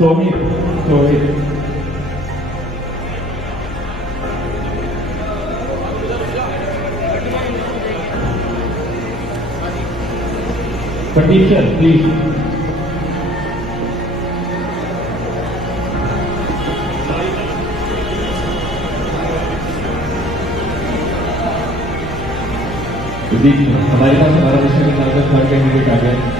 Somi, Petition, please. हमारे पास हमारा विषय के साथ थर्ड कैंडिडेट आ गया।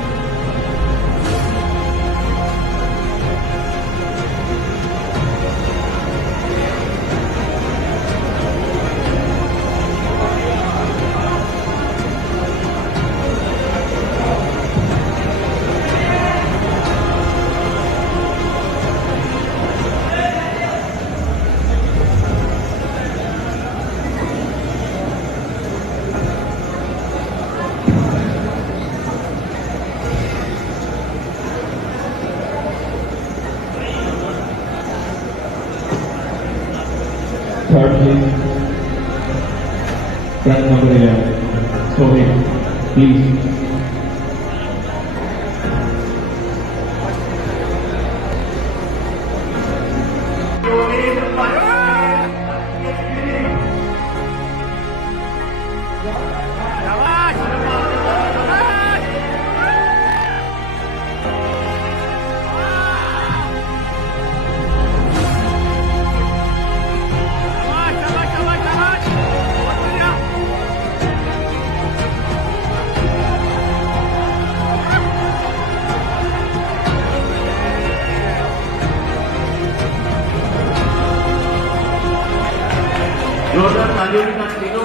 Third please, front number 11, Sohib, please. जोरदार तालियों के साथ तीनों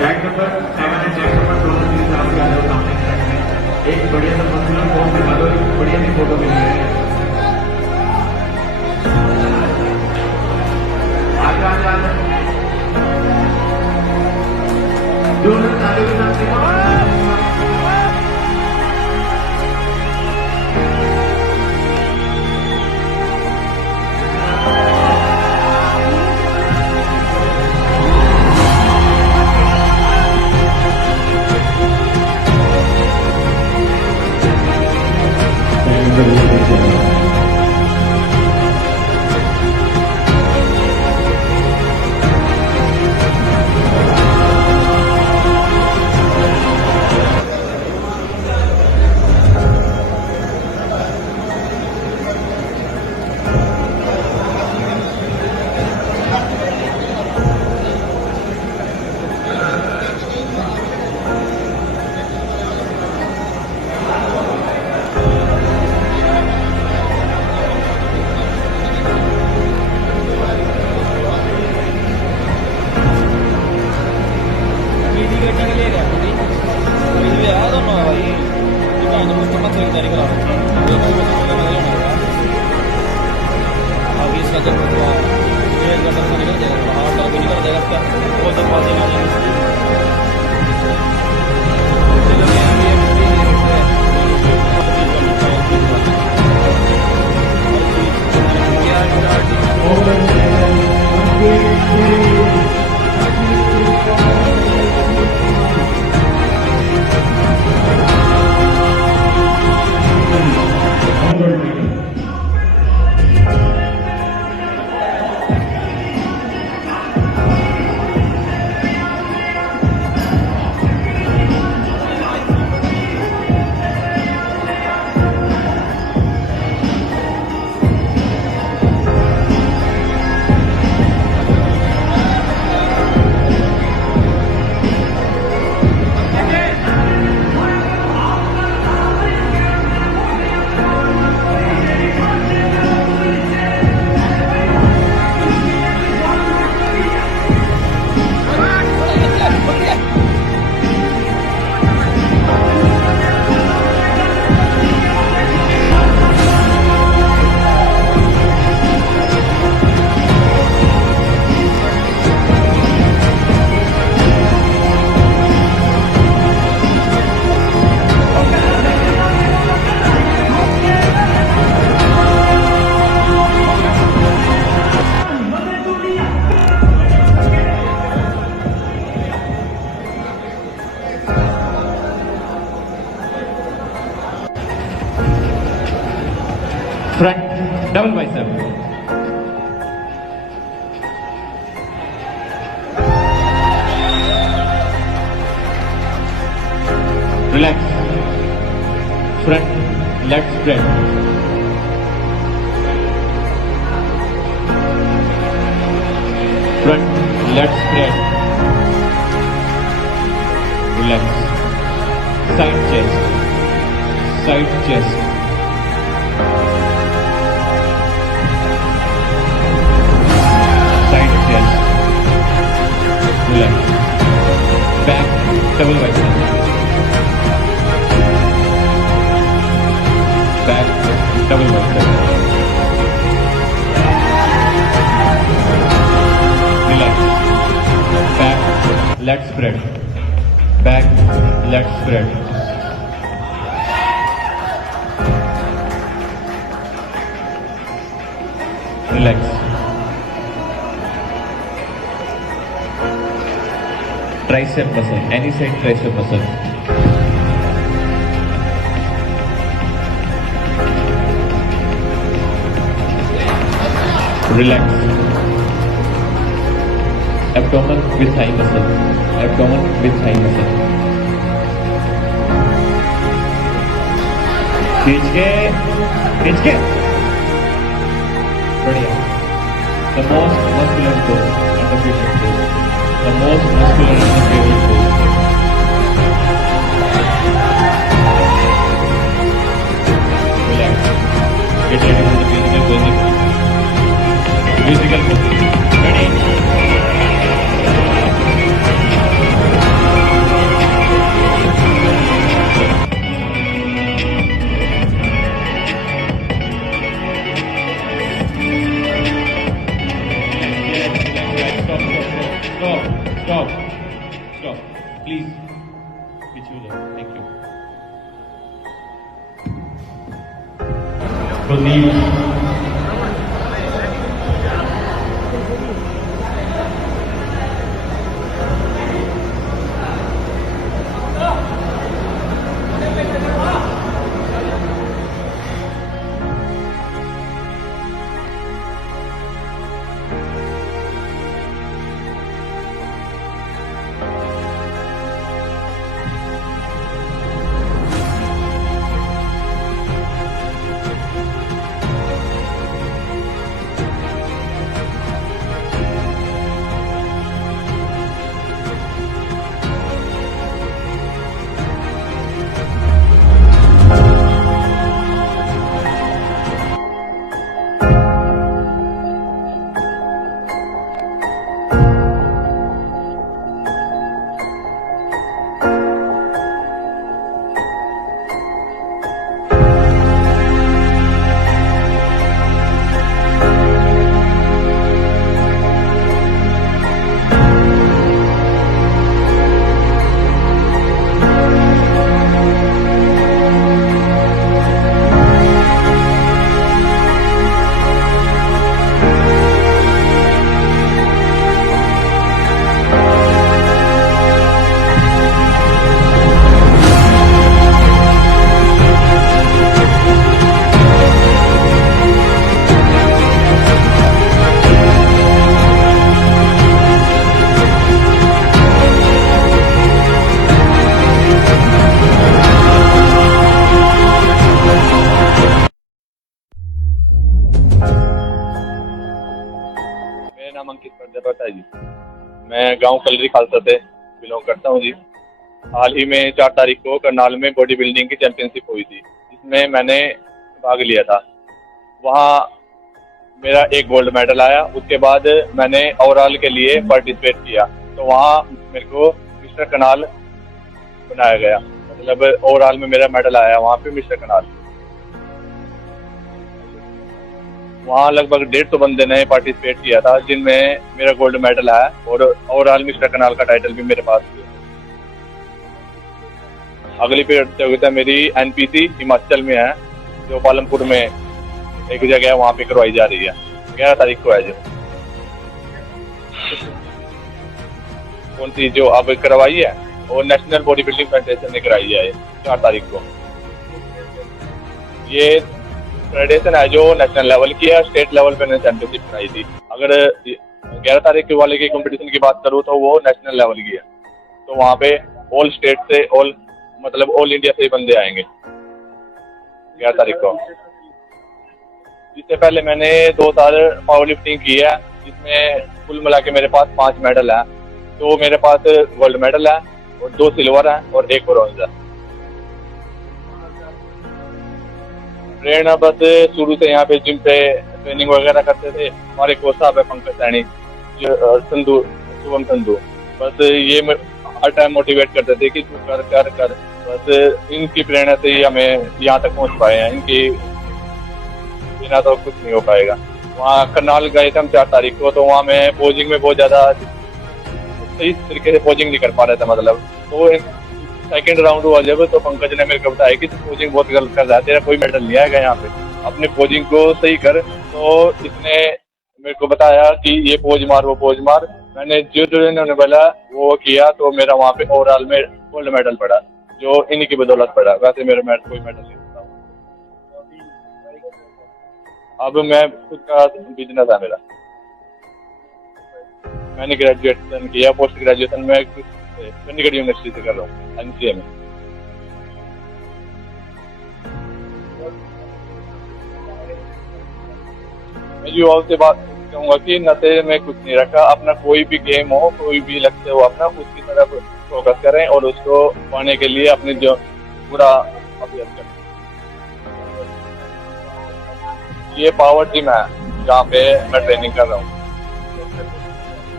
tag number 7 and tag number 2 please आपके आ जाओ सामने ट्रैक में। एक बढ़िया सा पर्सनल फॉर्म दिखा दो, एक बढ़िया सी फोटो मिल रही है। आगे जोरदार तालियों के साथ double bicep, relax, front leg spread, front leg spread, relax, side chest, side chest, side chest, relax, back double bicep, back double bicep, relax, back leg spread, back leg spread, relax, tricep muscle, any side tricep muscle, relax, abdomen with thigh muscle, abdomen with thigh muscle, खींच के बढ़िया, the most muscular pose and the favorite pose, the most muscular and the favorite pose, relax, get ready for the physical pose, ready. Stop. Please. Thank you. Pradeep. मेरा नाम अंकित प्रजापति है जी। मैं गांव कलरी खालसा से belong करता हूं जी। हाल ही में 4 तारीख को करनाल में बॉडी बिल्डिंग की चैंपियनशिप हुई थी, जिसमें मैंने भाग लिया था। वहां मेरा एक गोल्ड मेडल आया। उसके बाद मैंने ओवरऑल के लिए पार्टिसिपेट किया, तो वहां मेरे को मिस्टर करनाल बनाया गया। मतलब ओवरऑल में मेरा मेडल आया वहां पे मिस्टर करनाल। वहाँ लगभग 150 बंदे ने पार्टिसिपेट किया था, जिनमें मेरा गोल्ड मेडल आया और ओवरऑल मिस्टर करनाल का टाइटल भी मेरे पास है। अगली प्रतियोगिता मेरी एनपीसी हिमाचल में है, जो पालमपुर में एक जगह है, वहाँ पे करवाई जा रही है। 11 तारीख को है जो। कौन सी जो अब करवाई है वो नेशनल बॉडी बिल्डिंग फेडरेशन ने कराई है 4 तारीख को। ये फेडरेशन है जो नेशनल लेवल की है, स्टेट लेवल पे चैंपियनशिप कराई थी। अगर 11 तारीख वाले की कंपटीशन की बात करूँ तो वो नेशनल लेवल की है, तो वहाँ पे ऑल स्टेट से ऑल इंडिया से बंदे आएंगे 11 तारीख को। इससे पहले मैंने 2 साल पावर लिफ्टिंग की है, जिसमें कुल मिला के मेरे पास 5 मेडल हैं। तो मेरे पास गोल्ड मेडल है और 2 सिल्वर है और 1 ब्रॉन्ज है। प्रेरणा बस शुरू से यहाँ पे जिम पे ट्रेनिंग वगैरह करते थे। हमारे कोच साहब है पंकज सैनी, संधू, शुभम संधू, बस ये हर टाइम मोटिवेट करते थे कि तू कर कर कर। बस इनकी प्रेरणा से ही हमें यहाँ तक पहुँच पाए हैं, इनकी बिना तो कुछ नहीं हो पाएगा। वहाँ करनाल गए थे हम 4 तारीख को, तो वहाँ मैं पोजिंग में बहुत ज़्यादा सही तरीके से पोजिंग नहीं कर पा रहा था। मतलब तो सेकंड राउंड हुआ जब, तो पंकज ने मेरे को बताया कि पोजिंग बहुत गलत कर रहा है, तेरा कोई मेडल नहीं आएगा यहाँ पे, अपने पोजिंग को सही कर। तो इसने मेरे को बताया कि ये पोज मार वो पोज मार। मैंने जो इन्होंने बोला वो किया, तो मेरा वहाँ पे ओवरऑल में गोल्ड मेडल पड़ा, जो इन्हीं की बदौलत पड़ा। वैसे मेरा कोई मेडल नहीं था। अब मैं खुद का बिजनेस है मेरा। मैंने ग्रेजुएशन किया, पोस्ट ग्रेजुएशन में चंडीगढ़ यूनिवर्सिटी से कर रहा हूँ, MCA में। मैं युवाओं से बात कहूँगा कि नशे में कुछ नहीं रखा। अपना कोई भी गेम हो, कोई भी लक्ष्य हो अपना, उसकी तरफ फोकस करें और उसको पाने के लिए अपने जो पूरा अभ्यास करें। ये पावर जिम है जहाँ पे मैं ट्रेनिंग कर रहा हूँ।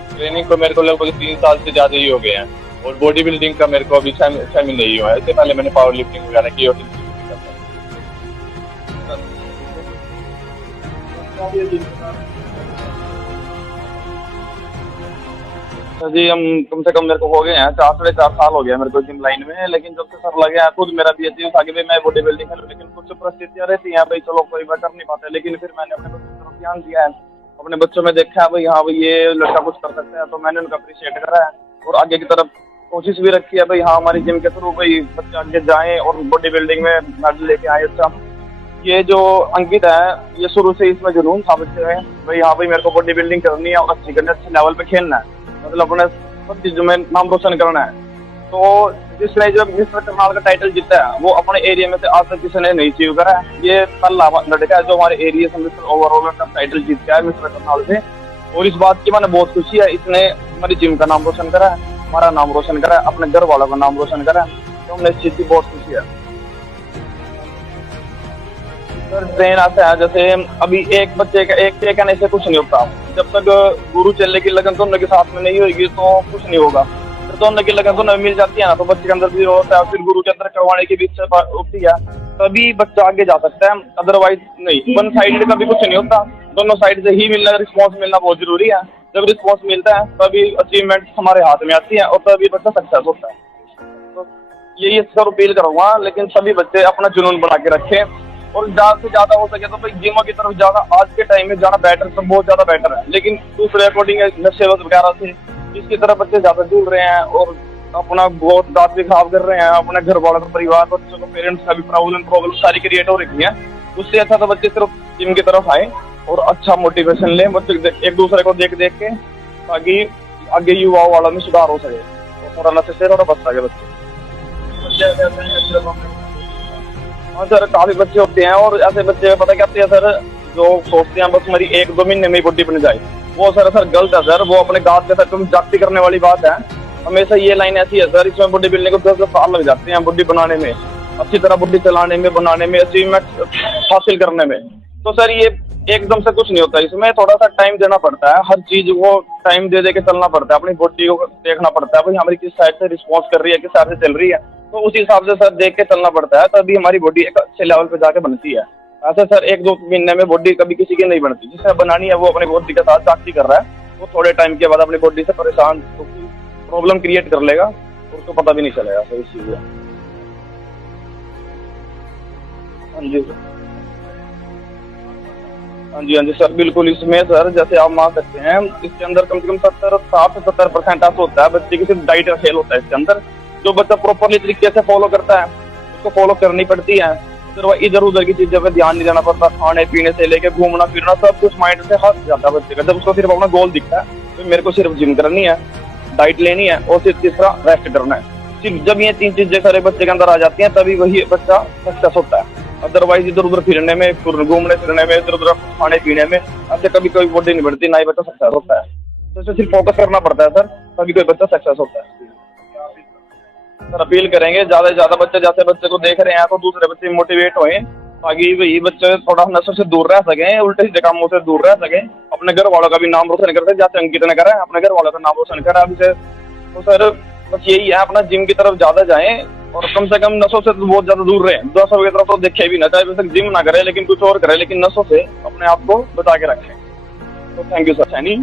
ट्रेनिंग को मेरे को लगभग 3 साल से ज़्यादा ही हो गए हैं, और बॉडी बिल्डिंग का मेरे को अभी 6 महीने ही हुआ है। इससे पहले मैंने पावर लिफ्टिंग वगैरह की और जी हम कम से कम मेरे को हो गए हैं 4-4.5 साल हो गया मेरे को जिम लाइन में। लेकिन जब से सर लगे हैं खुद मेरा भी अचीव था कि भाई मैं बॉडी बिल्डिंग करूँ, लेकिन कुछ परिस्थितियाँ रहती हैं भाई, चलो कोई बात कर नहीं पाते। लेकिन फिर मैंने अपने बच्चों की तरफ ध्यान दिया है, अपने बच्चों में देखा है भाई हाँ भाई ये लड़का कुछ कर सकता है, तो मैंने उनका अप्रिशिएट करा है और आगे की तरफ कोशिश भी रखी है भाई हाँ हमारी जिम के थ्रू भाई बच्चे आगे जाएँ और बॉडी बिल्डिंग में मेडल लेके आए। अच्छा ये जो अंकित है ये शुरू से इसमें जुनून था बच्चे में भाई हाँ भाई मेरे को बॉडी बिल्डिंग करनी है और अच्छी करनी है, अच्छे लेवल पे खेलना है, मतलब अपने सब चीजों में नाम रोशन करना है। तो जिसने जो मिस्टर करनाल का टाइटल जीता है वो अपने एरिया में से आज तक किसी ने नहीं अचीव करा है। ये पहला लड़का है जो हमारे एरिया से मिस्टर ओवरऑल का टाइटल जीत गया है मिस्टर करनाल से, और इस बात की मैंने बहुत खुशी है। इसने हमारी जिम का नाम रोशन करा है, हमारा नाम रोशन करा है, अपने घर वालों का नाम रोशन करा है, तो हमने इस चीज की बहुत खुशी है। सर ट्रेन आता है जैसे अभी एक बच्चे का एक के कहने से कुछ नहीं होता, जब तक गुरु चलने की लगन दोनों के साथ में नहीं होगी तो कुछ नहीं होगा। फिर दोनों की लगन दोनों मिल जाती है ना, तो बच्चे के अंदर भी होता है, फिर गुरु के अंदर करवाने की भी इच्छा होती है, तभी बच्चा आगे जा सकता है, अदरवाइज नहीं। वन साइड का भी कुछ नहीं होता, दोनों साइड से ही मिलना, रिस्पॉन्स मिलना बहुत जरूरी है। जब रिस्पॉन्स मिलता है तभी अचीवमेंट हमारे हाथ में आती है और तभी बच्चा सक्सेस होता है। तो यही सर अपील करूँगा, लेकिन सभी बच्चे अपना जुनून बना के रखें और ज़्यादा से ज़्यादा हो सके तो भाई गेमों की तरफ ज़्यादा आज के टाइम में जाना बेटर, तो बहुत ज़्यादा बेटर है। लेकिन दूसरे अकॉर्डिंग नशे वगैरह से इसकी तरफ बच्चे ज़्यादा जुड़ रहे हैं और अपना बहुत दांत भी खराब कर रहे हैं, अपने घर वालों का, परिवार, बच्चों को, पेरेंट्स का भी प्रॉब्लम सारी क्रिएट हो रही है। उससे अच्छा तो बच्चे सिर्फ जिम की तरफ आए और अच्छा मोटिवेशन लें बच्चे एक दूसरे को देख देख के, ताकि आगे युवाओं वालों में सुधार हो सके और थोड़ा नशे से थोड़ा बच सके बच्चे। हाँ सर काफी बच्चे होते हैं और ऐसे बच्चे पता क्या होते हैं सर, जो सोचते हैं बस मेरी 1-2 महीने में बॉडी बन जाए, वो सर गलत है सर। वो अपने गाँव के साथ जाति करने वाली बात है। हमेशा ये लाइन ऐसी है सर, इसमें बॉडी बिल्डिंग को 10 साल लग जाते हैं बॉडी बनाने में, अच्छी तरह बॉडी चलाने में, बनाने में, अचीवमेंट हासिल करने में। तो सर ये एकदम से कुछ नहीं होता, इसमें थोड़ा सा टाइम देना पड़ता है, हर चीज को टाइम दे दे के चलना पड़ता है, अपनी बॉडी को देखना पड़ता है भाई हमारी किस साइड से रिस्पॉन्स कर रही है, किस साइड से चल रही है, तो उसी हिसाब से सर देख के चलना पड़ता है, तभी हमारी बॉडी एक अच्छे लेवल पे जाके बनती है। ऐसे सर 1-2 महीने में बॉडी कभी किसी की नहीं बनती, जिसने बनानी है वो अपनी बॉडी के साथ जागती कर रहा है, वो थोड़े टाइम के बाद अपनी बॉडी से परेशान प्रॉब्लम क्रिएट कर लेगा और उसको पता भी नहीं चलेगा सर इस चीज में। हाँ जी सर, हाँ जी सर बिल्कुल। इसमें सर जैसे आप मान सकते हैं इसके अंदर कम से कम 60-70% ऐसा होता है बच्चे की सिर्फ डाइट का खेल होता है इसके अंदर। जो बच्चा प्रॉपरली तरीके से फॉलो करता है उसको फॉलो करनी पड़ती है, फिर इधर उधर की चीजों पे ध्यान नहीं देना पड़ता, खाने पीने से लेके घूमना फिरना सब कुछ माइंड से हट जाता है बच्चे का। जब उसको सिर्फ अपना गोल दिखता है तो मेरे को सिर्फ जिम करनी है, डाइट लेनी है और सिर्फ तीसरा रेस्ट करना है, सिर्फ जब ये 3 चीजें सारे बच्चे के अंदर आ जाती हैं तभी वही बच्चा सक्सेस होता है। अदरवाइज इधर उधर फिरने में, घूमने फिरने में, इधर उधर खाने पीने में ऐसे कभी कोई बॉडी नहीं बढ़ती, ना ही बच्चा सक्सेस होता है। तो इसे सिर्फ फोकस करना पड़ता है सर, तभी कोई बच्चा सक्सेस होता है। सर अपील करेंगे ज्यादा से ज्यादा बच्चे, जैसे बच्चे को देख रहे हैं तो दूसरे बच्चे मोटिवेट होए, ताकि वही बच्चे थोड़ा नशे से दूर रह सकें, उल्टे सीधे कामों से दूर रह सकें, अपने घर वालों का भी नाम रोशन कर सकें, जैसे अंकित ने करा अपने घर वालों का नाम रोशन करा अभी से। तो सर बस यही है, अपना जिम की तरफ ज्यादा जाएं और कम से कम नशों से बहुत ज्यादा दूर रहें। नशों की तरफ तो देखे भी ना, चाहे वैसे जिम ना करे लेकिन कुछ और करे, लेकिन नशों से अपने आप को बचा के रखें। तो thank you sir. Saini.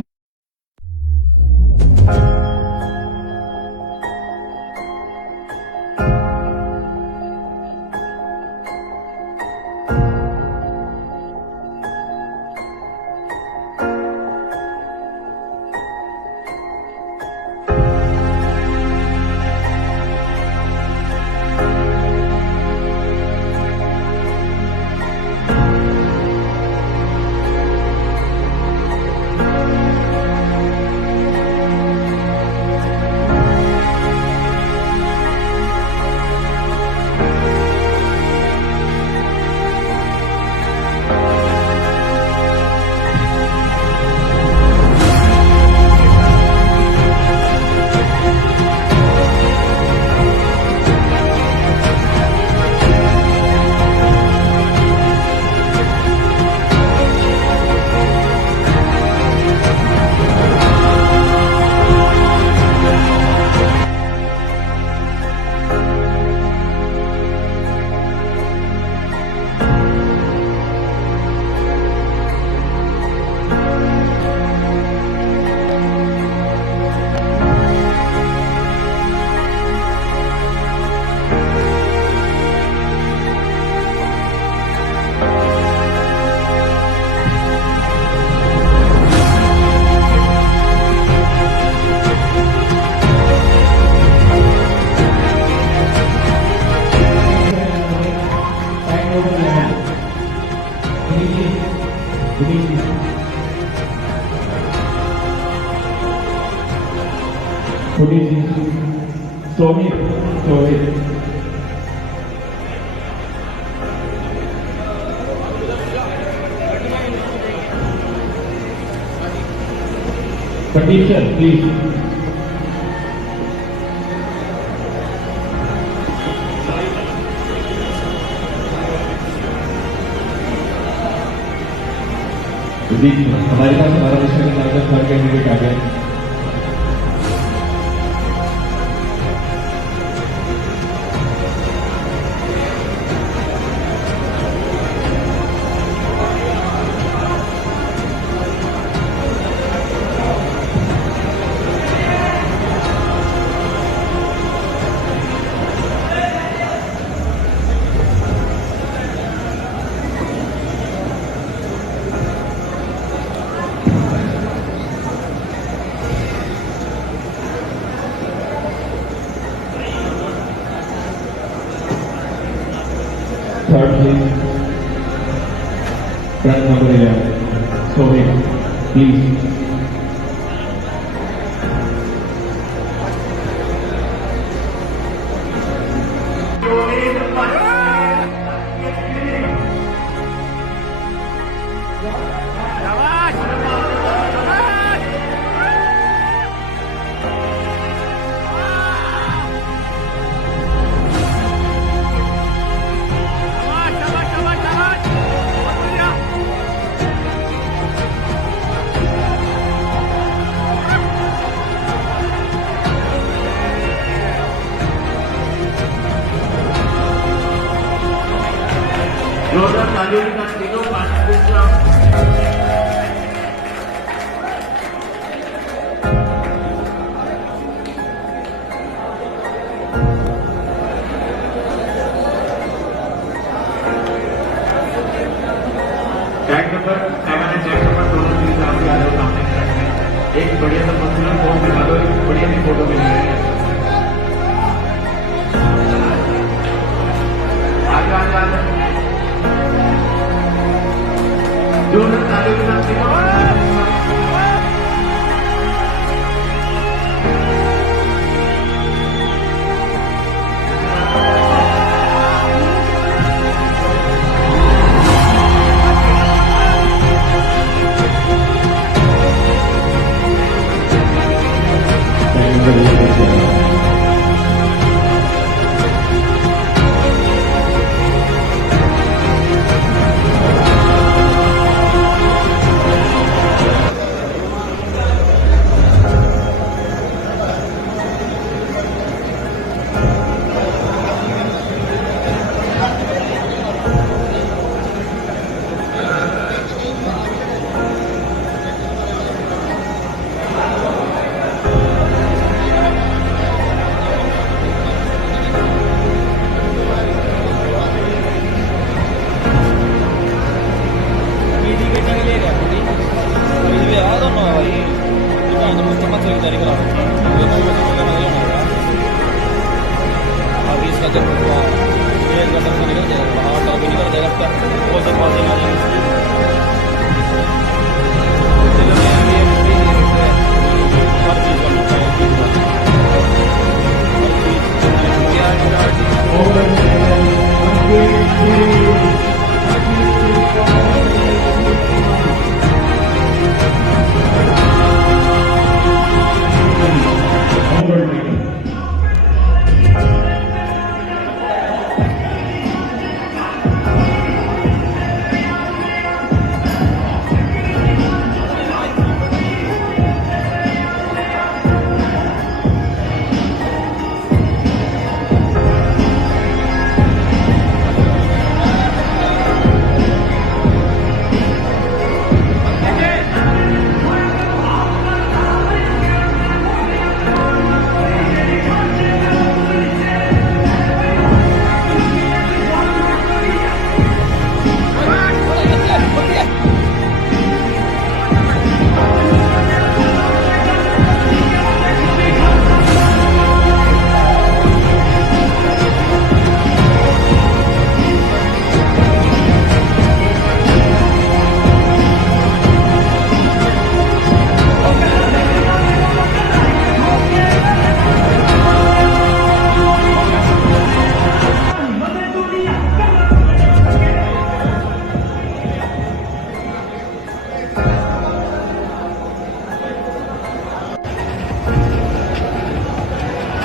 Condition, please. जी हमारे पास हमारा विषय के अंदर थर्ड कैंडिडेट आ गया। Third please. Front number 11. Sohit, please.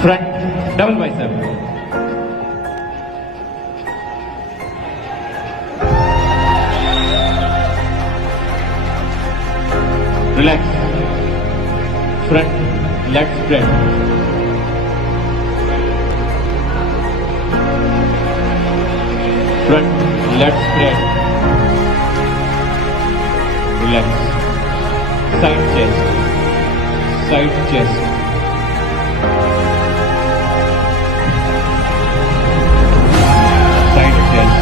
Front double bicep. Relax. Front leg spread. Front leg spread. Relax. Side chest. Side chest. Side chest.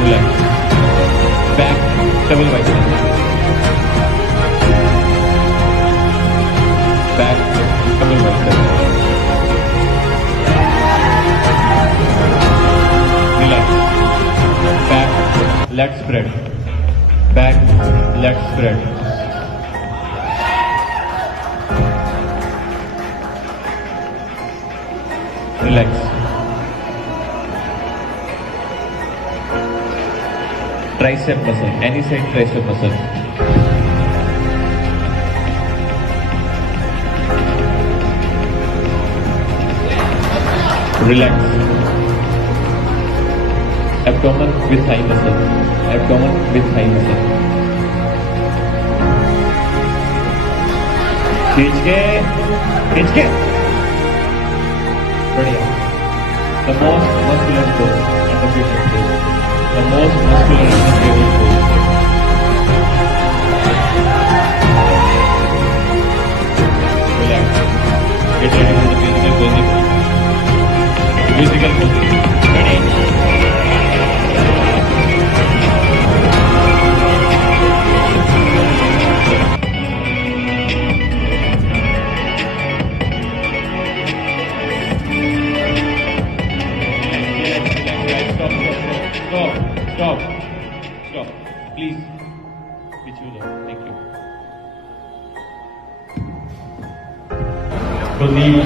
Relax. Back double bicep. Back double bicep. Relax. Back leg spread. Back leg spread. Relax. Tricep muscle, any side tricep muscle. Relax. Abdomen with thigh muscle. Abdomen with thigh muscle. खींच के बढ़िया. The most muscular pose and the patient pose. The most muscular and the favorite pose. Relax. Get ready for the physical posing. Physical posing. Ready? Stop. Please. Be chill. Thank you. Pradeep.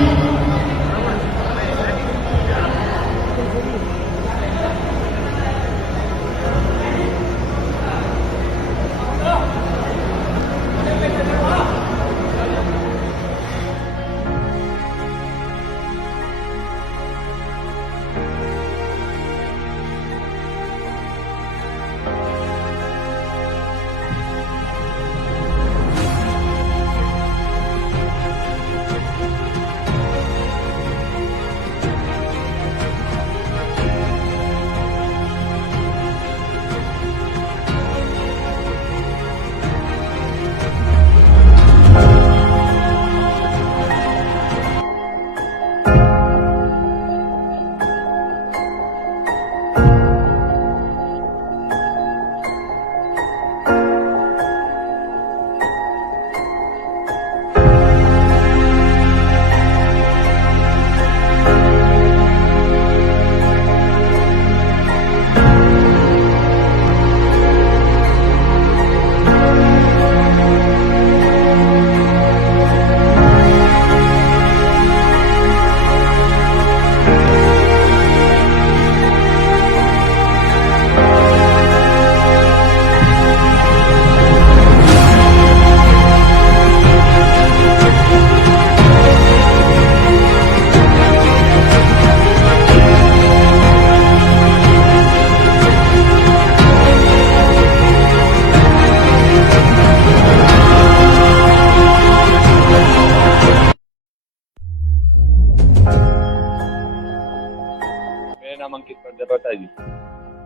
नाम अंकित प्रजापति है जी।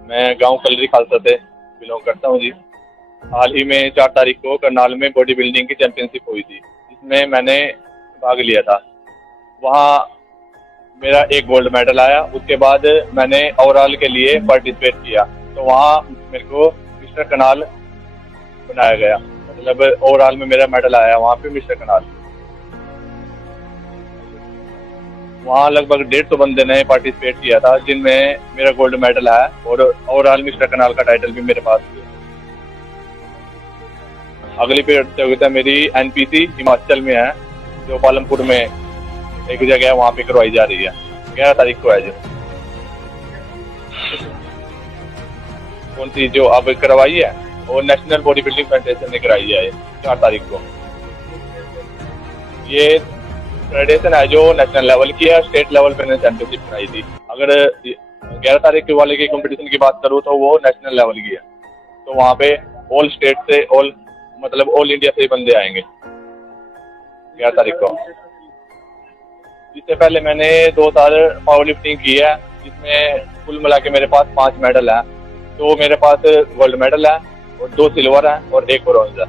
मैं गांव कलरी खालसा से belong करता हूं जी। हाल ही में 4 तारीख को करनाल में बॉडी बिल्डिंग की चैंपियनशिप हुई थी, जिसमें मैंने भाग लिया था। वहाँ मेरा एक गोल्ड मेडल आया। उसके बाद मैंने ओवरऑल के लिए पार्टिसिपेट किया, तो वहाँ मेरे को मिस्टर करनाल बनाया गया। मतलब ओवरऑल में मेरा मेडल आया वहाँ पे मिस्टर करनाल। वहाँ लगभग 150 बंदे ने पार्टिसिपेट किया था, जिनमें मेरा गोल्ड मेडल आया और ओवरऑल मिस्टर करनाल का टाइटल भी मेरे पास है। अगली प्रतियोगिता मेरी एनपीसी हिमाचल में है, जो पालमपुर में एक जगह है, वहाँ पे करवाई जा रही है। 11 तारीख को है जो। कौन सी जो अब करवाई है वो नेशनल बॉडी बिल्डिंग फेडरेशन ने कराई है 4 तारीख को। ये फेडरेशन है जो नेशनल लेवल की है, स्टेट लेवल पे चैंपियनशिप कराई थी। अगर 11 तारीख वाले की कंपटीशन की बात करूँ तो वो नेशनल लेवल की है, तो वहाँ पे ऑल स्टेट से ऑल इंडिया से बंदे आएंगे 11 तारीख को। इससे पहले मैंने 2 साल पावर लिफ्टिंग की है, जिसमें कुल मिला के मेरे पास 5 मेडल हैं। 2 मेरे पास गोल्ड मेडल है और 2 सिल्वर है और 1 ब्रॉन्ज है।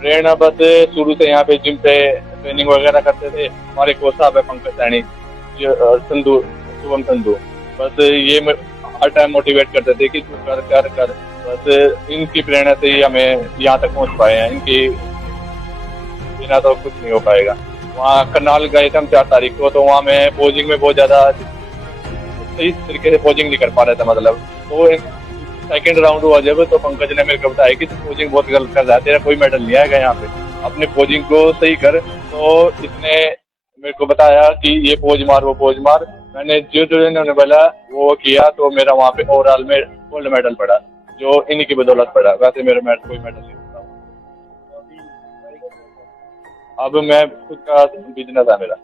प्रेरणा बस शुरू से यहाँ पे जिम पे ट्रेनिंग वगैरह करते थे। हमारे कोच साहब है पंकज सैनी, संधू, शुभम संधू। बस ये हर टाइम मोटिवेट करते थे कि तू कर कर कर। बस इनकी प्रेरणा से ही हमें यहाँ तक पहुँच पाए हैं, इनकी बिना तो कुछ नहीं हो पाएगा। वहाँ करनाल गए थे हम 4 तारीख को, तो वहाँ मैं पोजिंग में बहुत ज़्यादा सही तरीके से पोजिंग नहीं कर पा रहा था। मतलब तो सेकंड राउंड हुआ जब, तो पंकज ने मेरे को बताया कि तू पोजिंग बहुत गलत कर रहा है, तेरा कोई मेडल नहीं आएगा यहाँ पे, अपने पोजिंग को सही कर। तो इसने मेरे को बताया कि ये पोज मार वो पोज मार। मैंने जो इन्होंने बोला वो किया, तो मेरा वहाँ पे ओवरऑल में गोल्ड मेडल पड़ा, जो इन्हीं की बदौलत पड़ा। वैसे मेरा कोई मेडल नहीं होता। अब मैं खुद का बिजनेस है मेरा।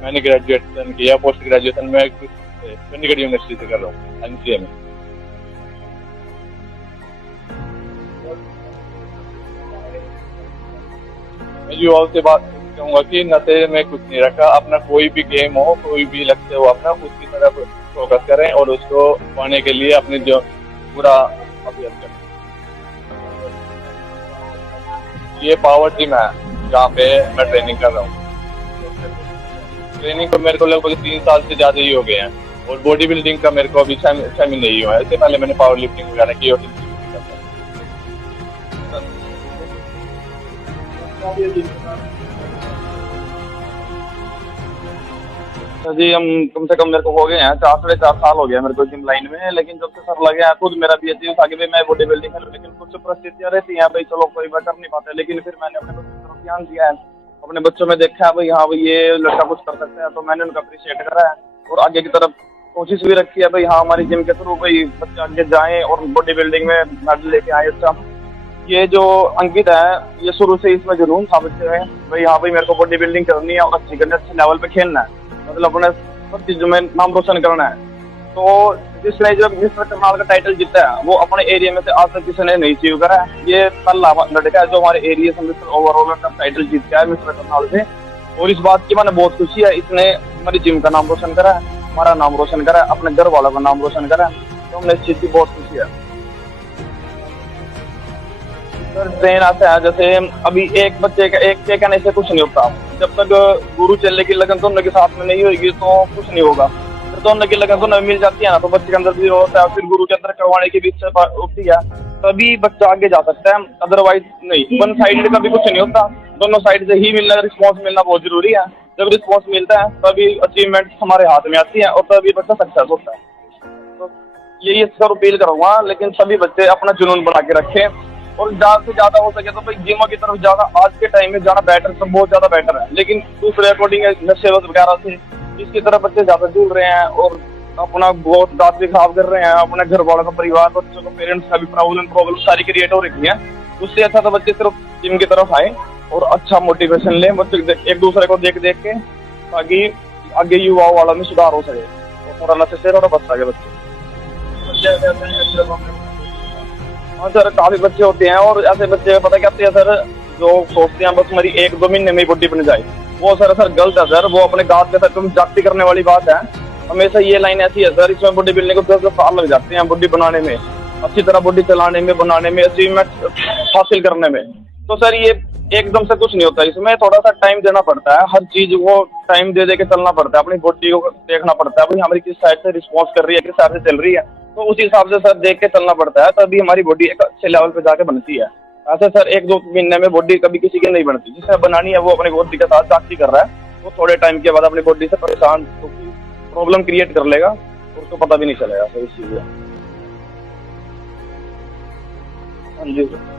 मैंने ग्रेजुएशन किया, पोस्ट ग्रेजुएशन में चंडीगढ़ यूनिवर्सिटी से कर रहा हूँ, एमसीए में। मैं युवाओं से बात कहूँगा कि नशे में कुछ नहीं रखा। अपना कोई भी गेम हो, कोई भी लक्ष्य हो अपना, उसकी तरफ फोकस करें और उसको पाने के लिए अपने जो पूरा अभ्यास करें। ये पावर जिम है जहाँ पे मैं ट्रेनिंग कर रहा हूँ। ट्रेनिंग को मेरे को लगभग 3 साल से ज़्यादा ही हो गए हैं, और बॉडी बिल्डिंग का मेरे को अभी 6 महीने ही हुआ है। इससे पहले मैंने पावर लिफ्टिंग वगैरह की और जी हम कम से कम मेरे को हो गए हैं 4-4.5 साल हो गया मेरे को जिम लाइन में। लेकिन जब से सर लगे हैं खुद मेरा भी अचीव था कि भाई मैं बॉडी बिल्डिंग करूँ, लेकिन कुछ परिस्थितियाँ रहती हैं भाई, चलो कोई बात कर नहीं पाते। लेकिन फिर मैंने अपने बच्चों की तरफ ध्यान दिया है, अपने बच्चों में देखा है भाई हाँ भाई ये लड़का कुछ कर सकता है, तो मैंने उनका अप्रिशिएट करा है और आगे की तरफ कोशिश भी रखी है भाई हाँ हमारी जिम के थ्रू भाई बच्चे आगे जाएँ और बॉडी बिल्डिंग में मेडल लेके आए। अच्छा ये जो अंकित है ये शुरू से इसमें जुनून था बच्चे में भाई हाँ भाई मेरे को बॉडी बिल्डिंग करनी है और अच्छी करनी है, अच्छे लेवल पे खेलना है, मतलब अपने सब चीजों में नाम रोशन करना है। तो जिसने जो मिस्टर करनाल का टाइटल जीता है वो अपने एरिया में से आज तक किसी ने नहीं अचीव करा है। ये पहला लड़का है जो हमारे एरिया से मिस्टर ओवरऑल का टाइटल जीत गया है मिस्टर करनाल से, और इस बात की मैंने बहुत खुशी है। इसने हमारी जिम का नाम रोशन करा है, हमारा नाम रोशन करा है, अपने घर वालों का नाम रोशन करा है, तो हमने इस चीज की बहुत खुशी है। सर ट्रेन आता है जैसे अभी एक बच्चे का एक के कहने से कुछ नहीं होता। जब तक गुरु चलने की लगन दोनों के साथ में नहीं होगी तो कुछ नहीं होगा। फिर दोनों की लगन दोनों मिल जाती है ना, तो बच्चे के अंदर भी होता है, फिर गुरु के अंदर करवाने की भी इच्छा होती है, तभी बच्चा आगे जा सकता है। अदरवाइज नहीं, वन साइड का भी कुछ नहीं होता, दोनों साइड से ही मिलना, रिस्पॉन्स मिलना बहुत जरूरी है। जब रिस्पॉन्स मिलता है तभी अचीवमेंट हमारे हाथ में आती है और तभी बच्चा सक्सेस होता है। तो यही सर अपील करूँगा, लेकिन सभी बच्चे अपना जुनून बना के रखें और ज़्यादा से ज़्यादा हो सके तो भाई जिमों की तरफ ज़्यादा आज के टाइम में जाना बेटर, तो बहुत ज़्यादा बेटर है। लेकिन दूसरे अकॉर्डिंग नशे वगैरह से इसकी तरफ बच्चे ज़्यादा जुड़ रहे हैं और अपना बहुत दांत भी खराब कर रहे हैं, अपने घर वालों का, परिवार, बच्चों को, पेरेंट्स का भी प्रॉब्लम सारी क्रिएट हो रही है। उससे अच्छा तो बच्चे सिर्फ जिम की तरफ आए और अच्छा मोटिवेशन लें बच्चे एक दूसरे को देख देख के, ताकि आगे युवाओं वालों में सुधार हो सके और थोड़ा नशे से थोड़ा बच सके बच्चे। हाँ सर काफी बच्चे होते हैं और ऐसे बच्चे पता क्या होते हैं सर, जो सोचते हैं बस मेरी 1-2 महीने में ही बॉडी बन जाए, वो सर गलत है सर। वो अपने गांव के साथ जाति करने वाली बात है। हमेशा ये लाइन ऐसी है सर, इसमें बॉडी बिल्डिंग को 10 साल लग जाते हैं बॉडी बनाने में, अच्छी तरह बॉडी चलाने में, बनाने में, अचीवमेंट हासिल करने में। तो सर ये एकदम से कुछ नहीं होता, इसमें थोड़ा सा टाइम देना पड़ता है, हर चीज को टाइम दे दे के चलना पड़ता है, अपनी बॉडी को देखना पड़ता है, भाई हमारी किस साइड से रिस्पॉन्स कर रही है, किस साइड से चल रही है, तो उसी हिसाब से सर देख के चलना पड़ता है, तभी हमारी बॉडी एक अच्छे लेवल पे जाके बनती है। ऐसे सर 1-2 महीने में बॉडी कभी किसी की नहीं बनती, जिसे बनानी है वो अपनी बॉडी के साथ जाति कर रहा है, वो थोड़े टाइम के बाद अपनी बॉडी से परेशान प्रॉब्लम क्रिएट कर लेगा, उसको पता भी नहीं चलेगा सर इस चीज में। हाँ जी सर,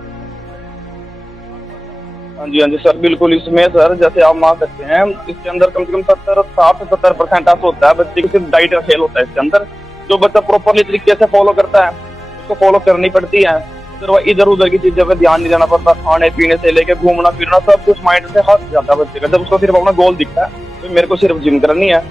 हाँ जी सर बिल्कुल। इसमें सर जैसे आप मान सकते हैं, इसके अंदर कम से कम 60-70% ऐसा होता है बच्चे की सिर्फ डाइट का खेल होता है इसके अंदर। जो बच्चा प्रॉपरली तरीके से फॉलो करता है उसको फॉलो करनी पड़ती है, इधर उधर की चीजों पे ध्यान नहीं देना पड़ता, खाने पीने से लेके घूमना फिरना सब कुछ माइंड से हट जाता है बच्चे का। जब उसको सिर्फ अपना गोल दिखता है तो मेरे को सिर्फ जिम करनी है,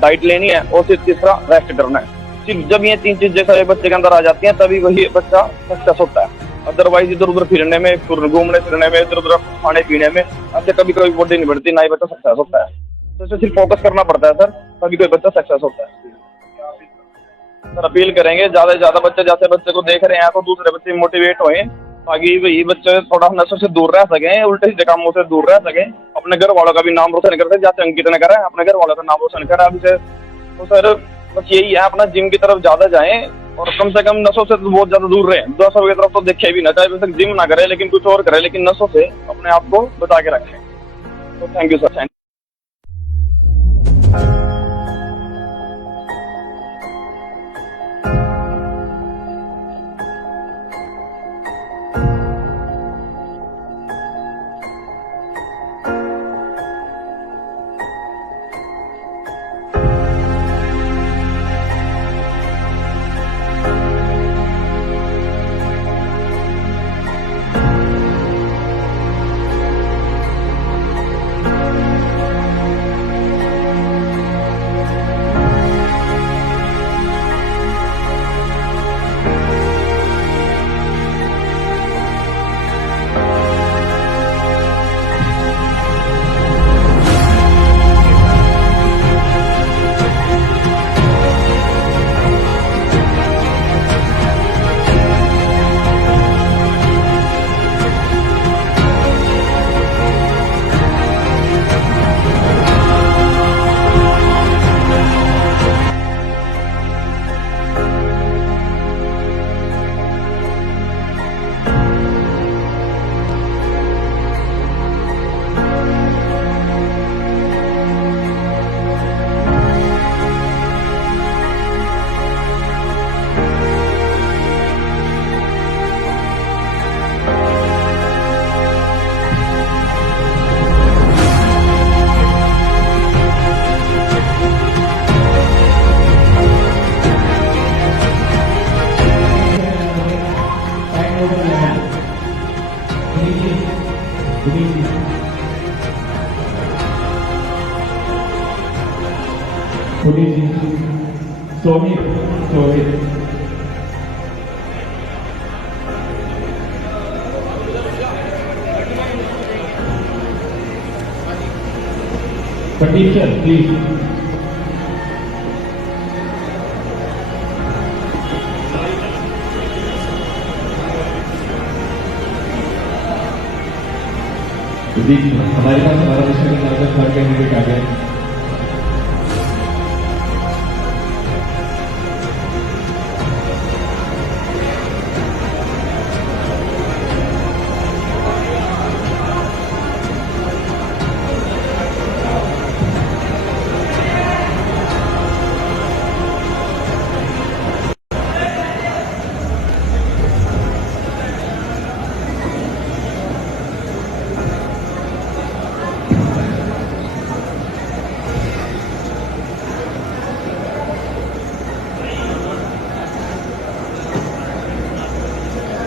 डाइट लेनी है और सिर्फ तीसरा रेस्ट करना है, सिर्फ जब ये 3 चीजें सारे बच्चे के अंदर आ जाती हैं तभी वही बच्चा सक्सेस होता है। अदरवाइज इधर उधर फिरने में, घूमने फिरने में, इधर उधर खाने पीने में ऐसे कभी कोई बॉडी नहीं बढ़ती, ना ही बच्चा सक्सेस होता है। तो इसे सिर्फ फोकस करना पड़ता है सर, तभी कोई बच्चा सक्सेस होता है। सर अपील करेंगे ज्यादा से ज्यादा बच्चे, जैसे बच्चे को देख रहे हैं तो दूसरे बच्चे मोटिवेट होए, ताकि वही बच्चे थोड़ा नशे से दूर रह सकें, उल्टे सीधे कामों से दूर रह सकें, अपने घर वालों का भी नाम रोशन कर सकें, जैसे अंकित ने करा है अपने घर वालों का नाम रोशन करा अभी से। तो सर बस यही है, अपना जिम की तरफ ज्यादा जाएं और कम से कम नशों से बहुत ज्यादा दूर रहें। नशों की तरफ तो देखे भी ना, चाहे बेशक जिम ना करे लेकिन कुछ और करे, लेकिन नशों से अपने आप को बचा के रखें। तो thank you sir. Sohit. Patricia, please. हमारे पास हमारा विषय के साथ थर्ड कैंडिडेट आ गया।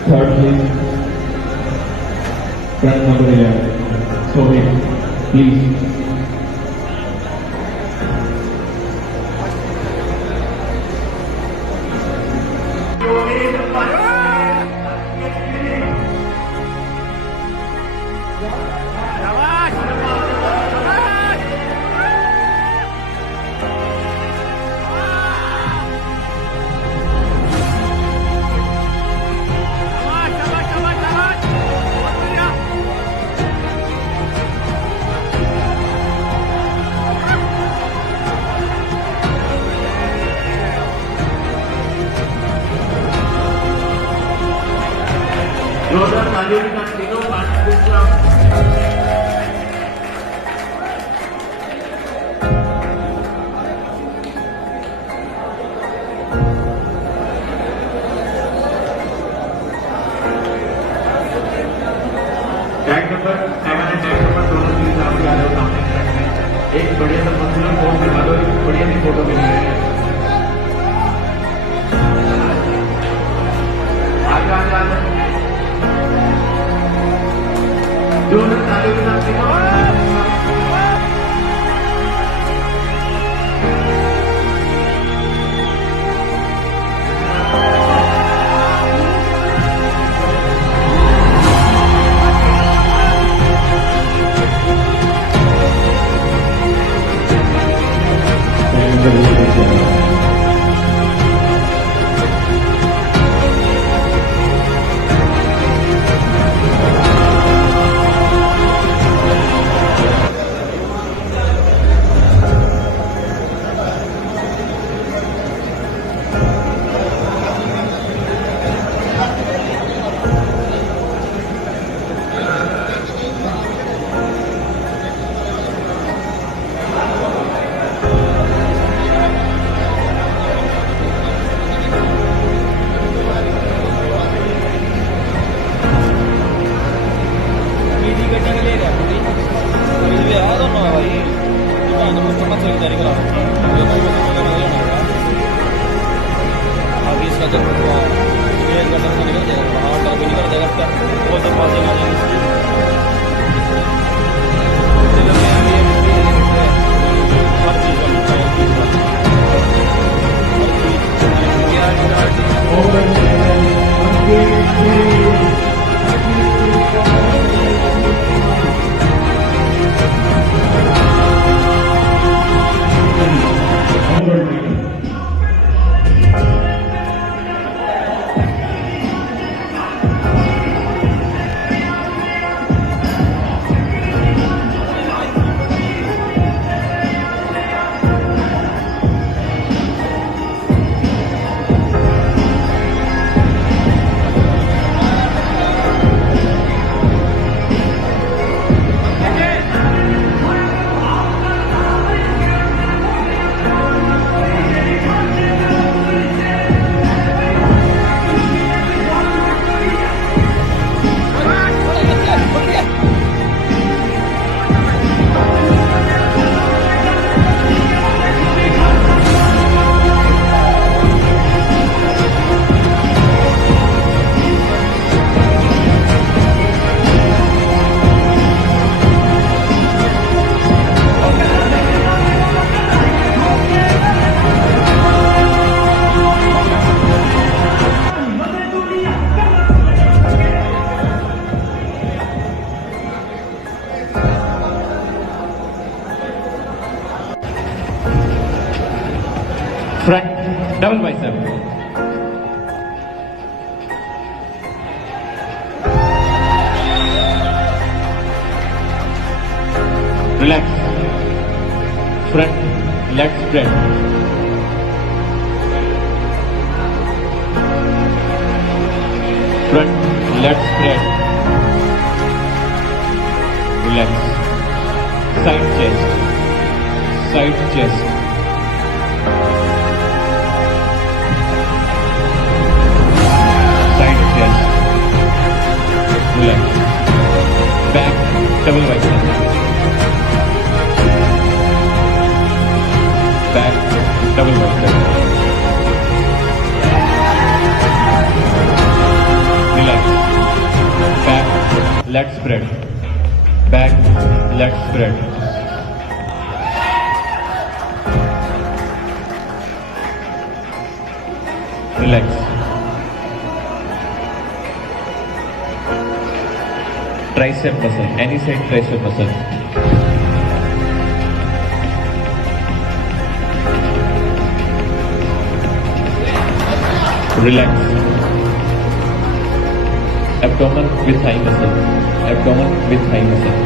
Third please, front number 11, Sohit, please. तालियों के साथ तीनों participants tag number 7 and tag number दोनों प्लीज आप आ जाओ सामने ट्रैक में। एक बढ़िया सा मसला फॉर्म दिखा दो, एक बढ़िया सी फोटो मिल रही है। आगे आगे आगे दोनों तालियों के साथ तीनों front double bicep. Relax. Front leg spread. Front leg spread. Relax. Side chest. Side chest. Side chest. Relax. Back double bicep. Back double bicep. Relax. Back leg spread. Back leg spread. Relax. Tricep muscle, any side tricep muscle. Relax. Abdomen with thigh muscle. Abdomen with thigh muscle.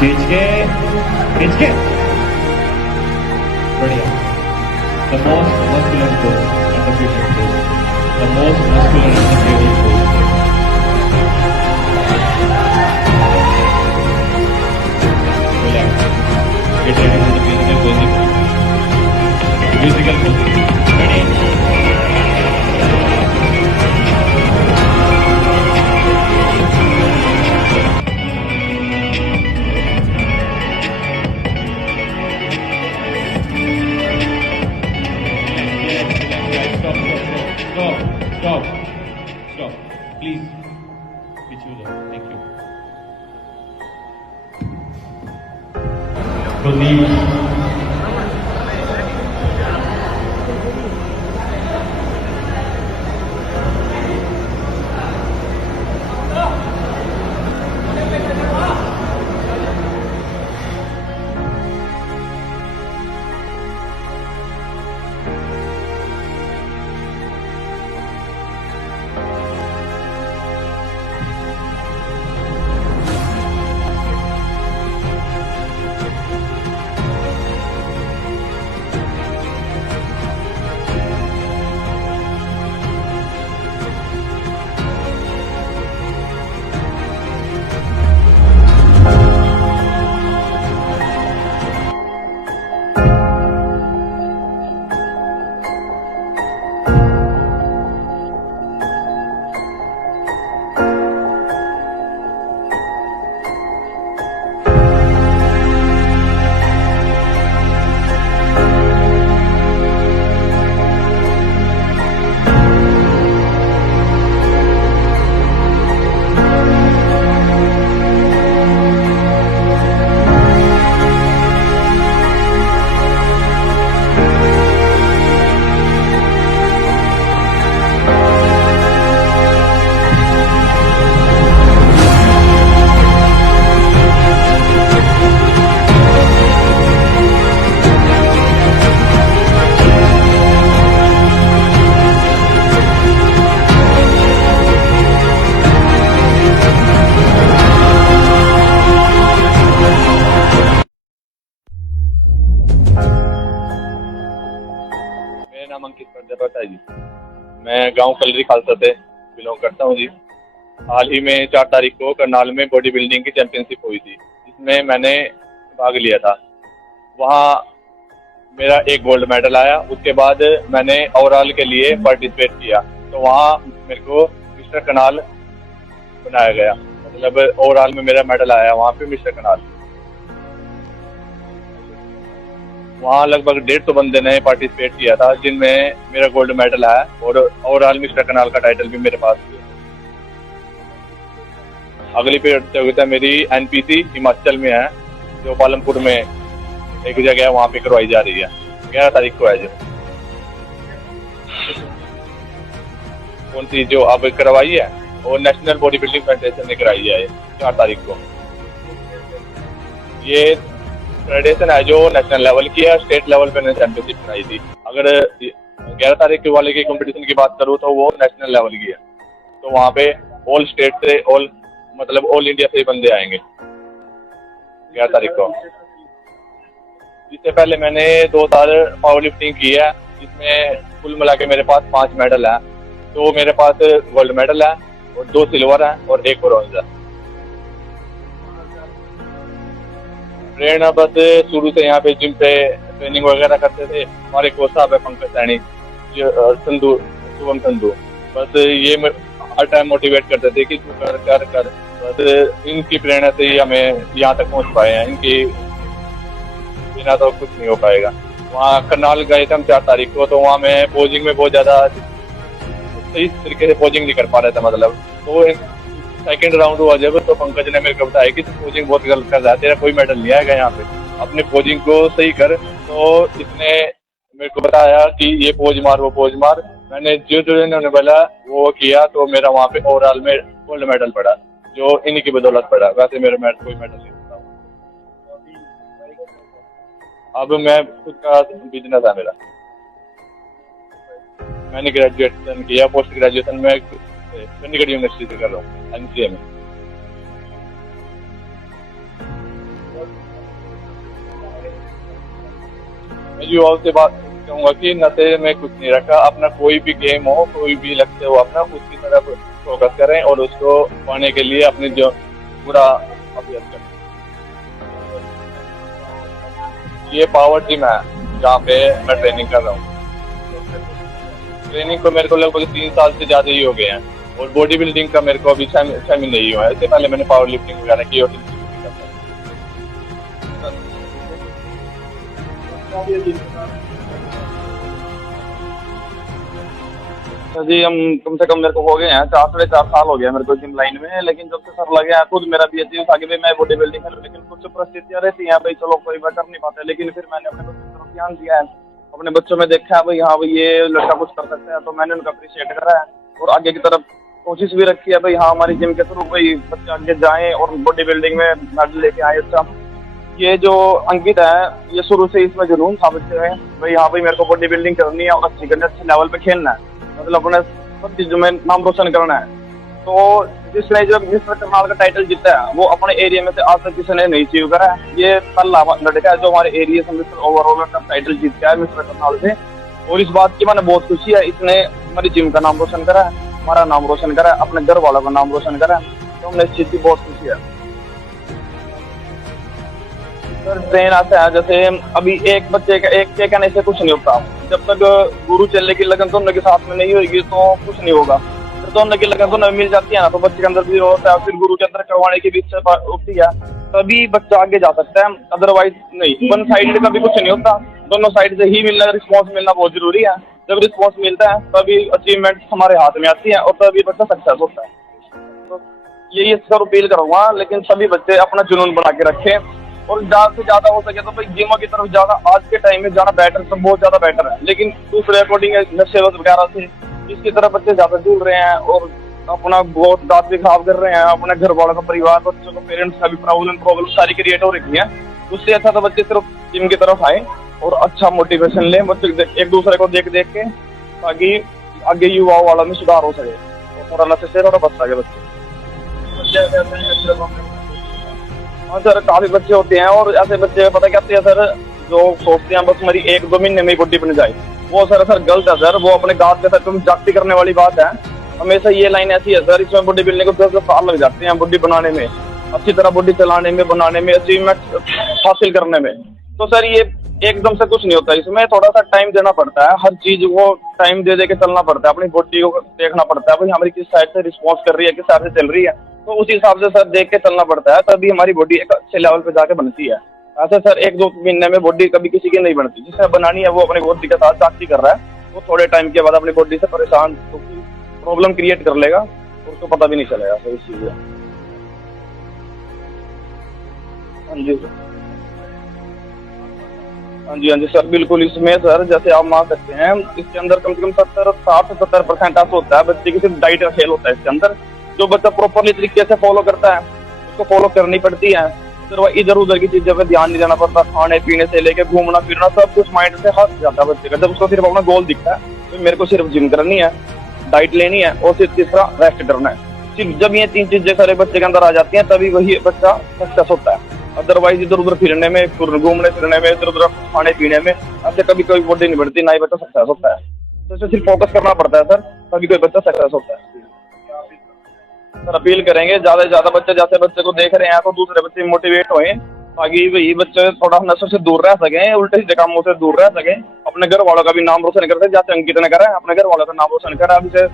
खींच के बढ़िया. The most muscular pose and the fusion pose. the most muscular and the favorite pose. Relax. Get ready for the physical posing. Physical posing. Ready? Stop. Please. Pitch you there. Thank you. Pradeep. मेरा नाम अंकित प्रजापति है जी। मैं गांव कलरी खालसा से belong करता हूं जी। हाल ही में 4 तारीख को करनाल में बॉडी बिल्डिंग की चैंपियनशिप हुई थी, जिसमें मैंने भाग लिया था। वहां मेरा एक गोल्ड मेडल आया। उसके बाद मैंने ओवरऑल के लिए पार्टिसिपेट किया, तो वहां मेरे को मिस्टर करनाल बनाया गया। मतलब ओवरऑल में मेरा मेडल आया वहां पे मिस्टर करनाल। वहाँ लगभग 150 बंदे ने पार्टिसिपेट किया था, जिनमें मेरा गोल्ड मेडल आया और ओवरऑल मिस्टर करनाल का टाइटल भी मेरे पास है। अगली प्रतियोगिता मेरी एनपीसी हिमाचल में है, जो पालमपुर में एक जगह है, वहाँ पे करवाई जा रही है। 11 तारीख को है जो। कौन सी जो अब करवाई है वो नेशनल बॉडी बिल्डिंग फेडरेशन ने कराई है 4 तारीख को। ये फेडरेशन है जो नेशनल लेवल की है, स्टेट लेवल पे चैंपियनशिप कराई थी। अगर 11 तारीख वाले की कंपटीशन की बात करूँ तो वो नेशनल लेवल की है, तो वहाँ पे ऑल स्टेट से मतलब ऑल इंडिया से बंदे आएंगे 11 तारीख को। इससे पहले मैंने 2 साल पावर लिफ्टिंग की है, जिसमें कुल मिला के मेरे पास 5 मेडल हैं। तो मेरे पास गोल्ड मेडल है और 2 सिल्वर है और 1 ब्रॉन्ज है। प्रेरणा बस शुरू से यहाँ पे जिम पे ट्रेनिंग वगैरह करते थे। हमारे कोच साहब है पंकज सैनी, शुभम संधू। बस ये हर टाइम मोटिवेट करते थे कि तू कर कर कर। बस इनकी प्रेरणा से ही हमें यहाँ तक पहुँच पाए हैं, इनकी बिना तो कुछ नहीं हो पाएगा। वहाँ करनाल गए थे हम 4 तारीख को, तो वहाँ मैं पोजिंग में बहुत ज़्यादा सही तरीके से पोजिंग नहीं कर पा रहा था। मतलब तो सेकंड राउंड हुआ जब, तो पंकज ने मेरे को बताया कि पोजिंग बहुत गलत कर रहा है, तेरा कोई मेडल नहीं आएगा यहाँ पे, अपने पोजिंग को सही कर। तो इसने मेरे को बताया कि ये पोज मार वो पोज मार। मैंने जो इन्होंने बोला वो किया, तो मेरा वहाँ पे ओवरऑल में गोल्ड मेडल पड़ा, जो इन्हीं की बदौलत पड़ा। वैसे मेरा कोई मेडल नहीं था। अब मैं खुद का बिजनेस है मेरा। मैंने ग्रेजुएशन किया, पोस्ट ग्रेजुएशन में चंडीगढ़ यूनिवर्सिटी से कर रहा हूँ, एमसीए में। मैं युवाओं से बात कहूँगा कि नशे में कुछ नहीं रखा, अपना कोई भी गेम हो, कोई भी लक्ष्य हो अपना, उसकी तरफ फोकस करें और उसको पाने के लिए अपने जो पूरा अभ्यास करें। ये पावर जिम है जहाँ पे मैं ट्रेनिंग कर रहा हूँ। ट्रेनिंग को मेरे को लगभग 3 साल से ज़्यादा ही हो गए हैं और बॉडी बिल्डिंग का मेरे को अभी 6 महीने ही हुआ है। इससे पहले मैंने पावर लिफ्टिंग वगैरह की और तो जी हम कम से कम मेरे को हो गए हैं 4-4.5 साल हो गया मेरे को जिम लाइन में, लेकिन जब से सर लगे हैं खुद मेरा भी अचीव था कि भाई मैं बॉडी बिल्डिंग करूँ, लेकिन कुछ परिस्थितियाँ रहती हैं भाई, चलो कोई बात कर नहीं पाते, लेकिन फिर मैंने अपने बच्चों की तरफ ध्यान दिया है, अपने बच्चों में देखा है भाई हाँ भाई ये लड़का कुछ कर सकता है, तो मैंने उनका अप्रिशिएट करा है और आगे की तरफ कोशिश भी रखी है भाई हाँ हमारी जिम के थ्रू भाई बच्चे आगे जाएँ और बॉडी बिल्डिंग में मेडल लेके आए। अच्छा ये जो अंकित है ये शुरू से इसमें जुनून था बच्चे में भाई हाँ भाई मेरे को बॉडी बिल्डिंग करनी है और अच्छी करनी है, अच्छे लेवल पे खेलना है, मतलब अपने सब चीजों में नाम रोशन करना है। तो जिसने जो मिस्टर करनाल का टाइटल जीता है वो अपने एरिया में से आज तक किसी ने नहीं अचीव करा है। ये पहला लड़का है जो हमारे एरिया से मिस्टर ओवरऑल का टाइटल जीत गया है मिस्टर करनाल से, और इस बात की मैंने बहुत खुशी है। इसने हमारी जिम का नाम रोशन करा है, हमारा नाम रोशन करा है, अपने घर वालों का नाम रोशन करा है, तो हमने इस चीज की बहुत खुशी है। सर ट्रेन आता है जैसे अभी एक बच्चे का एक के कहने से कुछ नहीं होता, जब तक गुरु चलने की लगन दोनों के साथ में नहीं होगी तो कुछ नहीं होगा। फिर दोनों की लगन दोनों मिल जाती है ना तो बच्चे के अंदर भी होता है, फिर गुरु के अंदर करवाने की भी इच्छा होती है तभी बच्चा आगे जा सकता है, अदरवाइज नहीं। वन साइड का भी कुछ नहीं होता, दोनों साइड से ही मिलना, रिस्पॉन्स मिलना बहुत जरूरी है। जब रिस्पॉन्स मिलता है तभी अचीवमेंट हमारे हाथ में आती है और तभी बच्चा सक्सेस होता है। तो यही सर अपील करूँगा, लेकिन सभी बच्चे अपना जुनून बना के रखें और ज़्यादा से ज़्यादा हो सके तो भाई जिमों की तरफ ज़्यादा आज के टाइम में जाना बेटर, सब बहुत ज़्यादा बेटर है, लेकिन दूसरे अकॉर्डिंग नशे वगैरह से इसकी तरफ बच्चे ज़्यादा जुड़ रहे हैं और अपना बहुत दांत भी खराब कर रहे हैं, अपने घर वालों का, परिवार, बच्चों को, पेरेंट्स का भी प्रॉब्लम सारी क्रिएट हो रही है। उससे अच्छा तो बच्चे सिर्फ जिम की तरफ आए और अच्छा मोटिवेशन लें बच्चे एक दूसरे को देख देख के, ताकि आगे युवाओं वाला में सुधार हो सके और थोड़ा नशे से थोड़ा बच सके बच्चे। हाँ सर काफी बच्चे होते हैं और ऐसे बच्चे पता क्या है सर जो सोचते हैं बस मेरी 1-2 महीने में ही बॉडी बन जाए, वो सर गलत है सर, वो अपने गाँव के साथ जाति करने वाली बात है। हमेशा ये लाइन ऐसी है सर, इसमें बॉडी बिल्डिंग को 10 साल लग जाते हैं बॉडी बनाने में, अच्छी तरह बॉडी चलाने में, बनाने में, अचीवमेंट हासिल करने में। तो सर ये एकदम से कुछ नहीं होता, इसमें थोड़ा सा टाइम देना पड़ता है, हर चीज को टाइम दे दे के चलना पड़ता है, अपनी बॉडी को देखना पड़ता है भाई हमारी किस साइड से रिस्पॉन्स कर रही है, किस साइड से चल रही है, तो उसी हिसाब से सर देख के चलना पड़ता है, तभी हमारी बॉडी एक अच्छे लेवल पे जाके बनती है। ऐसे सर 1-2 महीने में बॉडी कभी किसी की नहीं बनती, जिसे बनानी है वो अपनी बॉडी के साथ जाति कर रहा है, वो थोड़े टाइम के बाद अपनी बॉडी से परेशान प्रॉब्लम क्रिएट कर लेगा और उसको पता भी नहीं चलेगा सर इस चीज। हाँ जी सर, हाँ जी सर बिल्कुल। इसमें सर जैसे आप मान सकते हैं इसके अंदर कम से कम 60-70% ऐसा होता है बच्चे की सिर्फ डाइट का खेल होता है इसके अंदर, जो बच्चा प्रॉपरली तरीके से फॉलो करता है उसको फॉलो करनी पड़ती है, सिर्फ इधर उधर की चीजों पे ध्यान नहीं देना पड़ता, खाने पीने से लेके घूमना फिरना सब कुछ माइंड से हट जाता है बच्चे का, जब उसको सिर्फ अपना गोल दिखता है तो मेरे को सिर्फ जिम करनी है, डाइट लेनी है और सिर्फ तीसरा रेस्ट करना है। सिर्फ जब ये 3 चीजें सारे बच्चे के अंदर आ जाती हैं तभी वही बच्चा सक्सेस होता है, अदरवाइज इधर उधर फिरने में, घूमने फिरने में, इधर उधर खाने पीने में ऐसे कभी कोई बॉडी नहीं बढ़ती, ना ही बच्चा सक्सेस होता है। तो इसे सिर्फ फोकस करना पड़ता है सर, तभी कोई बच्चा सक्सेस होता है। सर अपील करेंगे ज़्यादा से ज़्यादा बच्चे जैसे बच्चे को देख रहे हैं तो दूसरे बच्चे मोटिवेट होएं, ताकि वही बच्चे थोड़ा नशे से दूर रह सकें, उल्टे सीधे कामों से दूर रह सकें, अपने घर वालों का भी नाम रोशन कर सकें, जैसे अंकित ने करा है अपने घर वालों का नाम रोशन करा अभी से।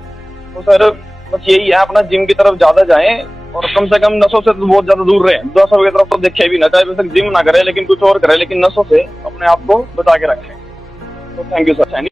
तो सर बस यही है, अपना जिम की तरफ ज़्यादा जाएं और कम से कम नशों से बहुत ज़्यादा दूर रहें। नशों की तरफ तो देखे भी ना, चाहे वैसे जिम ना करें लेकिन कुछ और करें, लेकिन नशों से अपने आप को बचा के रखें। तो thank you sir.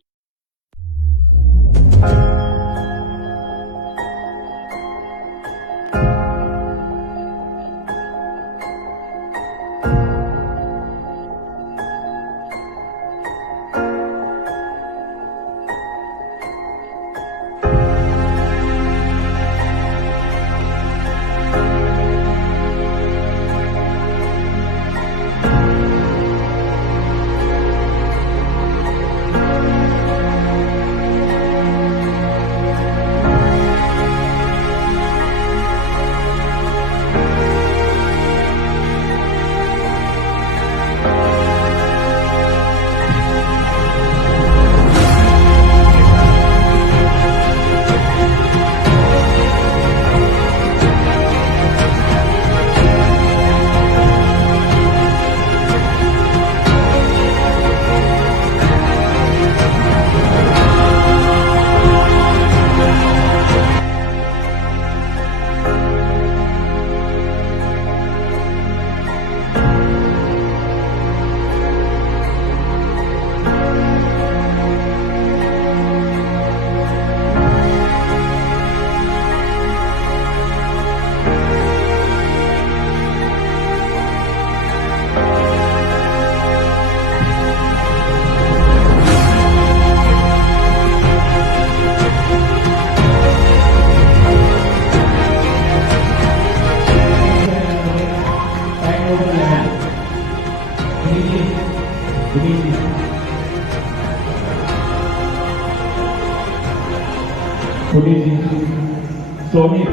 Sohit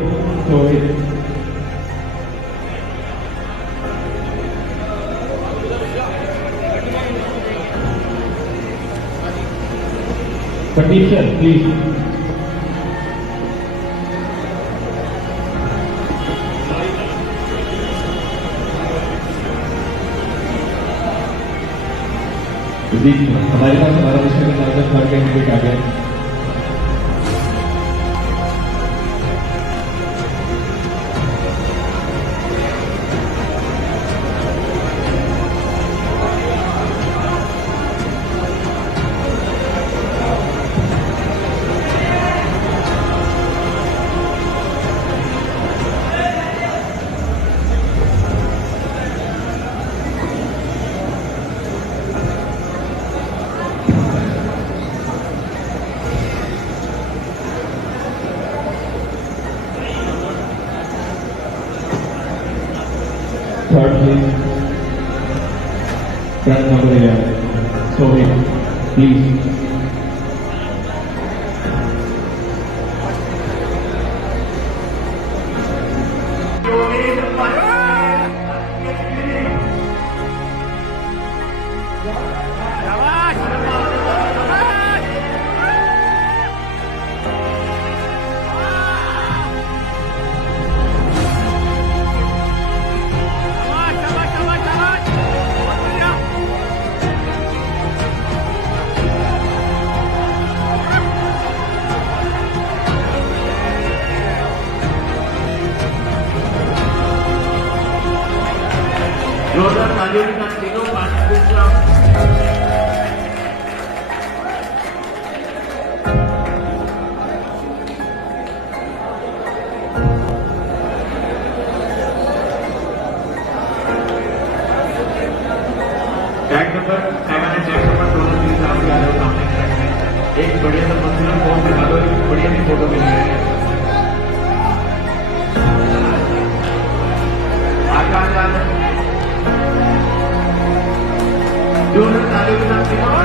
Petition, please. हमारे पास हमारा विषय के साथ थर्ड कैंडिडेट आ गया। Third please. Front number 11. Sohit, please. जोरदार तालियों के साथ तीनों tag number 7 and tag number 2 please आपके आ जाओ सामने ट्रैक में। एक बढ़िया सा मंजिल फॉर्म दिखा दो, एक बढ़िया सी फोटो मिल रही है। आकाश आ जाए जोरदार तालियों के साथ तीनों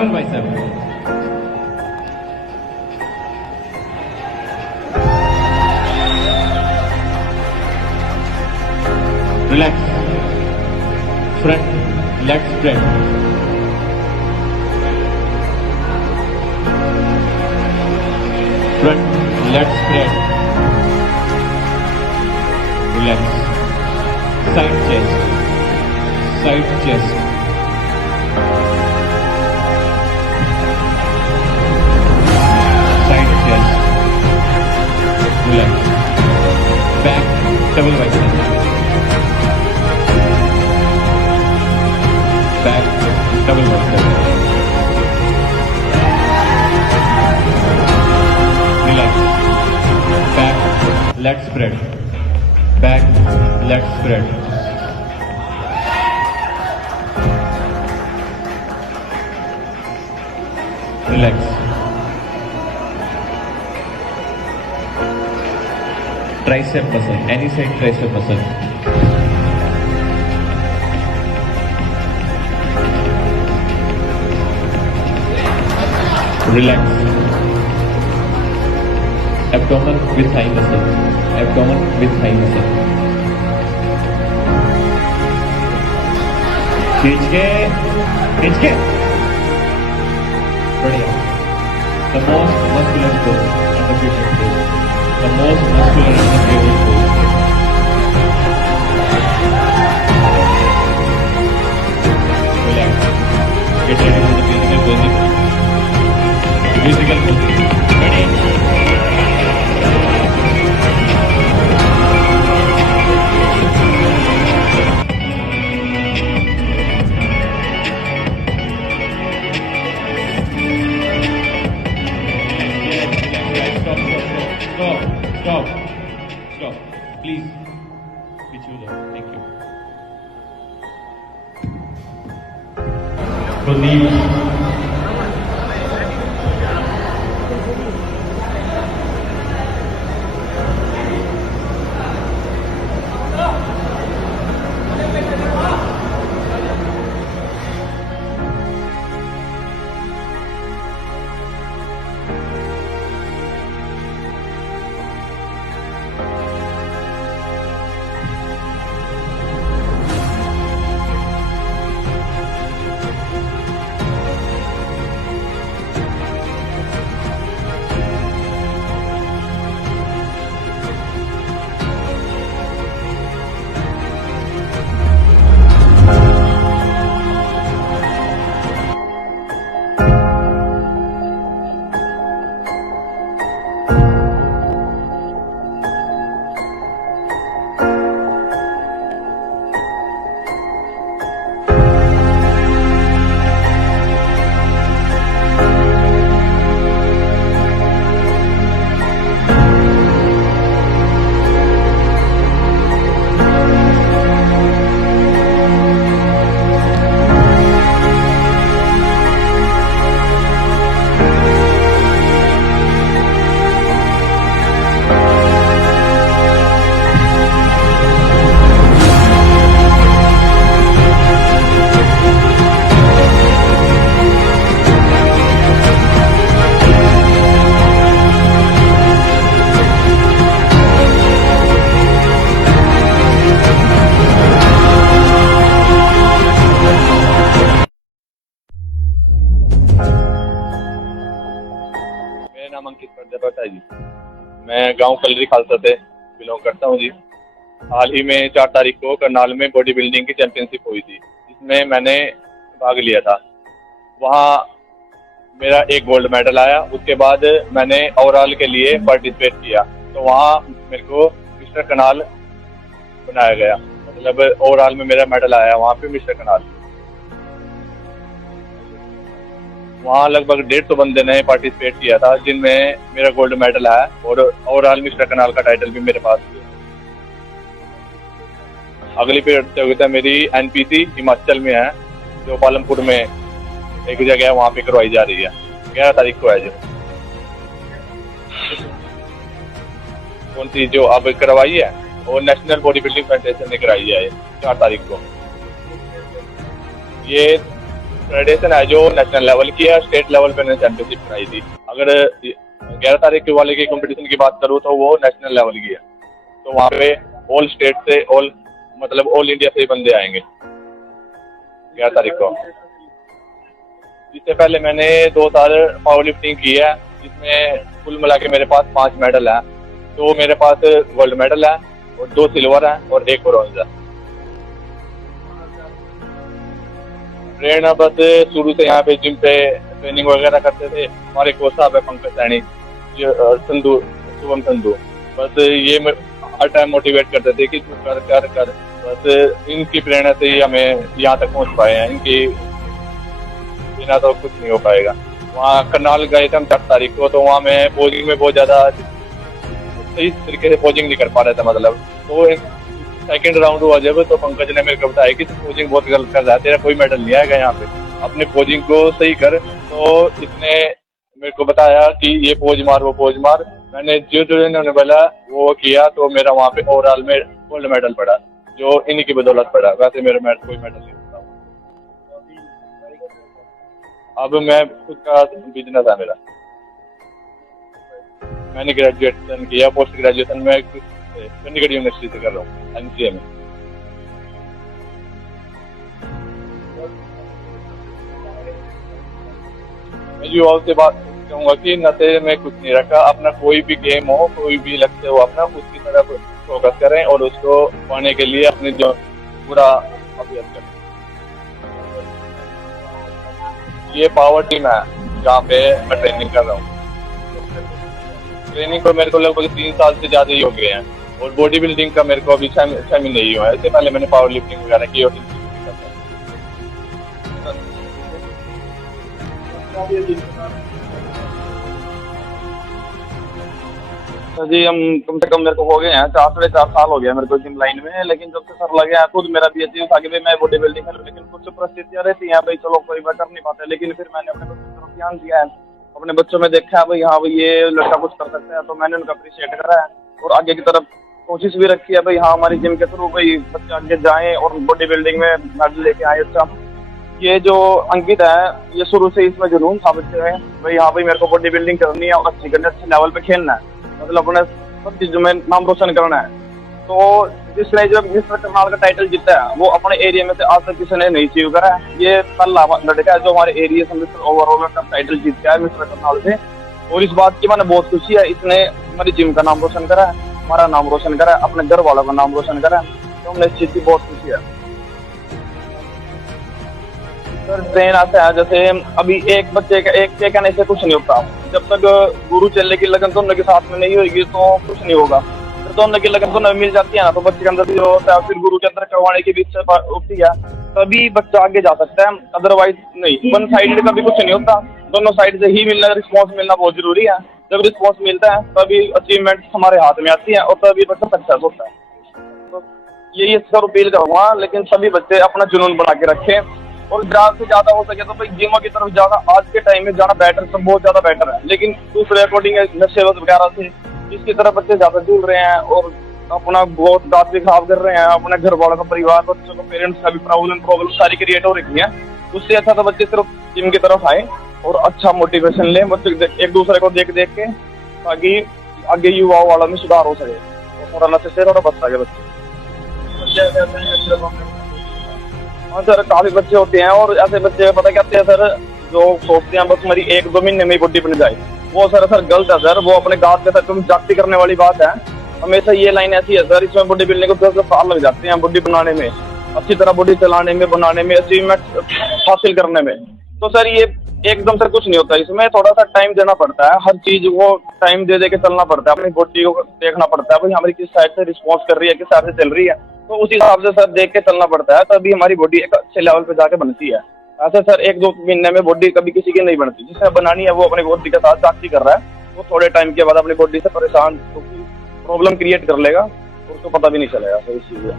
Double bicep. Relax. Front leg spread. Front leg spread. Relax. Side chest. Side chest. Side chest. Relax. Back double bicep. Back double bicep. Relax. Back leg spread. Back leg spread. Relax. Tricep muscle, any side tricep muscle. Relax. Abdomen with thigh muscle. Abdomen with thigh muscle. खींच के बढ़िया. The most muscular pose and the favorite pose. The most muscular and the favorite pose. Relax. Get ready for the physical posing. Physical posing. Ready? Stop. Please. Pitch you there. Thank you. Pradeep. नाम अंकित प्रजापत है जी। मैं गांव कलरी खालसा से belong करता हूं जी। हाल ही में 4 तारीख को करनाल में बॉडी बिल्डिंग की चैंपियनशिप हुई थी, जिसमें मैंने भाग लिया था। वहां मेरा एक गोल्ड मेडल आया। उसके बाद मैंने ओवरऑल के लिए पार्टिसिपेट किया, तो वहां मेरे को मिस्टर करनाल बनाया गया। मतलब ओवरऑल में मेरा मेडल आया वहां पे मिस्टर करनाल। वहाँ लगभग 150 बंदे ने पार्टिसिपेट किया था, जिनमें मेरा गोल्ड मेडल आया और ओवरऑल मिस्टर करनाल का टाइटल भी मेरे पास है। अगली प्रतियोगिता मेरी एनपीसी हिमाचल में है, जो पालमपुर में एक जगह है, वहाँ पे करवाई जा रही है। 11 तारीख को है जो। कौन सी जो अब करवाई है वो नेशनल बॉडी बिल्डिंग फेडरेशन ने कराई है 4 तारीख को। ये फेडरेशन है जो नेशनल लेवल की है, स्टेट लेवल पे चैंपियनशिप कराई थी। अगर 11 तारीख के वाले की कंपटीशन की बात करूँ तो वो नेशनल लेवल की है, तो वहाँ पे ऑल स्टेट से ऑल इंडिया से बंदे आएंगे 11 तारीख को। इससे पहले मैंने 2 साल पावर लिफ्टिंग की है, जिसमें कुल मिला के मेरे पास 5 मेडल हैं। तो मेरे पास गोल्ड मेडल है और 2 सिल्वर है और 1 ब्रॉन्ज है। प्रेरणा बस शुरू से यहाँ पे जिम पे ट्रेनिंग वगैरह करते थे। हमारे कोच साहब है पंकज सैनी, संधू, शुभम संधू, बस ये हर टाइम मोटिवेट करते थे कि तू कर कर कर। बस इनकी प्रेरणा से ही हमें यहाँ तक पहुँच पाए हैं, इनकी बिना तो कुछ नहीं हो पाएगा। वहाँ करनाल गए थे हम 4 तारीख को, तो वहाँ मैं पोजिंग में बहुत ज़्यादा सही तरीके से पोजिंग नहीं कर पा रहा था। मतलब तो सेकंड राउंड हुआ जब, तो पंकज ने मेरे को बताया कि तू पोजिंग बहुत गलत कर रहा है, तेरा कोई मेडल नहीं आएगा यहाँ पे, अपने पोजिंग को सही कर। तो इसने मेरे को बताया कि ये पोज मार, वो पोज मार। मैंने जो इन्होंने बोला वो किया, तो मेरा वहाँ पे ओवरऑल में गोल्ड मेडल पड़ा, जो इन्हीं की बदौलत पड़ा। वैसे मेरा कोई मेडल नहीं पड़ा। अब मैं खुद का बिजनेस है मेरा। मैंने ग्रेजुएशन किया, पोस्ट ग्रेजुएशन में चंडीगढ़ यूनिवर्सिटी से कर रहा हूँ, MCA में। मैं युवाओं से बात कहूँगा कि नशे में कुछ नहीं रखा। अपना कोई भी गेम हो, कोई भी लक्ष्य हो अपना, उसकी तरफ फोकस करें और उसको पाने के लिए अपने जो पूरा अभ्यास करें। ये पावर टीम है जहाँ पे मैं ट्रेनिंग कर रहा हूँ। ट्रेनिंग को मेरे को लगभग 3 साल से ज़्यादा ही हो गए हैं, और बॉडी बिल्डिंग का मेरे को अभी 6 महीने ही हुआ है। इससे पहले मैंने पावर लिफ्टिंग वगैरह की और जी हम कम से कम मेरे को हो गए हैं 4-4.5 साल हो गया मेरे को जिम लाइन में। लेकिन जब से सर लगे हैं खुद मेरा भी अचीव था कि भाई मैं बॉडी बिल्डिंग कर, लेकिन कुछ परिस्थितियाँ रहती हैं भाई, चलो कोई बात कर नहीं पाते। लेकिन फिर मैंने अपने बच्चों की तरफ ध्यान दिया है, अपने बच्चों में देखा है भाई हाँ भाई ये लड़का कुछ कर सकता है, तो मैंने उनका अप्रिशिएट करा है और आगे की तरफ कोशिश भी रखी है भाई हाँ हमारी जिम के थ्रू भाई बच्चे आगे जाएँ और बॉडी बिल्डिंग में मेडल लेके आए। अच्छा ये जो अंकित है ये शुरू से इसमें जुनून था बच्चे में भाई हाँ भाई मेरे को बॉडी बिल्डिंग करनी है और अच्छी करनी है, अच्छे लेवल पे खेलना है, मतलब अपने सब चीजों में नाम रोशन करना है। तो जिसने जो मिस्टर करनाल का टाइटल जीता है वो अपने एरिया में से आज तक किसी ने नहीं अचीव करा है। ये पहला लड़का है जो हमारे एरिया से मिस्टर ओवरऑल का टाइटल जीत गया है मिस्टर करनाल से, और इस बात की मैंने बहुत खुशी है। इसने हमारी जिम का नाम रोशन करा है, हमारा नाम रोशन करा है, अपने घर वालों का नाम रोशन करा है, तो हमने इस चीज की बहुत खुशी है। सर ट्रेन आता है जैसे अभी एक बच्चे का एक कहने से कुछ नहीं होता, जब तक गुरु चलने की लगन दोनों के साथ में नहीं होगी तो कुछ नहीं होगा। फिर दोनों की लगन दोनों मिल जाती है ना, तो बच्चे के अंदर जो होता है फिर गुरु के अंदर करवाने की भी इच्छा उठती है, तभी बच्चा आगे जा सकता है, अदरवाइज नहीं। वन साइड का भी कुछ नहीं होता, दोनों साइड से ही मिलना, रिस्पॉन्स मिलना बहुत जरूरी है। जब रिस्पॉन्स मिलता है तभी अचीवमेंट हमारे हाथ में आती है और तभी बच्चा सक्सेस होता है। तो यही सर अपील करूँगा, लेकिन सभी बच्चे अपना जुनून बना के रखें और ज़्यादा से ज़्यादा हो सके तो भाई जिमों की तरफ जाना आज के टाइम में जाना बेटर, सब बहुत ज़्यादा बेटर है। लेकिन दूसरे अकॉर्डिंग नशे वगैरह से इसकी तरफ बच्चे ज़्यादा जुड़ रहे हैं और अपना बहुत दांत भी खराब कर रहे हैं, अपने घर वालों का, परिवार, बच्चों को, पेरेंट्स का भी प्रॉब्लम सारी क्रिएट हो रही है। उससे अच्छा तो बच्चे सिर्फ जिम की तरफ आए और अच्छा मोटिवेशन लें बच्चे एक दूसरे को देख देख के, ताकि आगे युवाओं वालों में सुधार हो सके और थोड़ा नशे से थोड़ा बच सके बच्चे। हाँ सर काफी बच्चे होते हैं और ऐसे बच्चे पता क्या हैं सर जो सोचते हैं बस मेरी 1-2 महीने में बॉडी बन जाए, वो सर गलत है सर। वो अपने गाँव के साथ तुम जाति करने वाली बात है। हमेशा ये लाइन ऐसी है सर, इसमें बॉडी बिल्डिंग को 10 साल लग जाते हैं बॉडी बनाने में, अच्छी तरह बॉडी चलाने में, बनाने में, अचीवमेंट हासिल करने में। तो सर ये एकदम सर कुछ नहीं होता, इसमें थोड़ा सा टाइम देना पड़ता है, हर चीज को टाइम दे के चलना पड़ता है, अपनी बॉडी को देखना पड़ता है भाई हमारी किस साइड से रिस्पॉन्स कर रही है, किस साइड से चल रही है, तो उस हिसाब से सर देख के चलना पड़ता है, तभी हमारी बॉडी एक अच्छे लेवल पे जाके बनती है। ऐसे सर 1-2 महीने में बॉडी कभी किसी की नहीं बनती, जिसने बनानी है वो अपनी बॉडी के साथ जागती कर रहा है, वो थोड़े टाइम के बाद अपनी बॉडी से परेशान प्रॉब्लम क्रिएट कर लेगा, उसको पता भी नहीं चलेगा सर इस चीज में।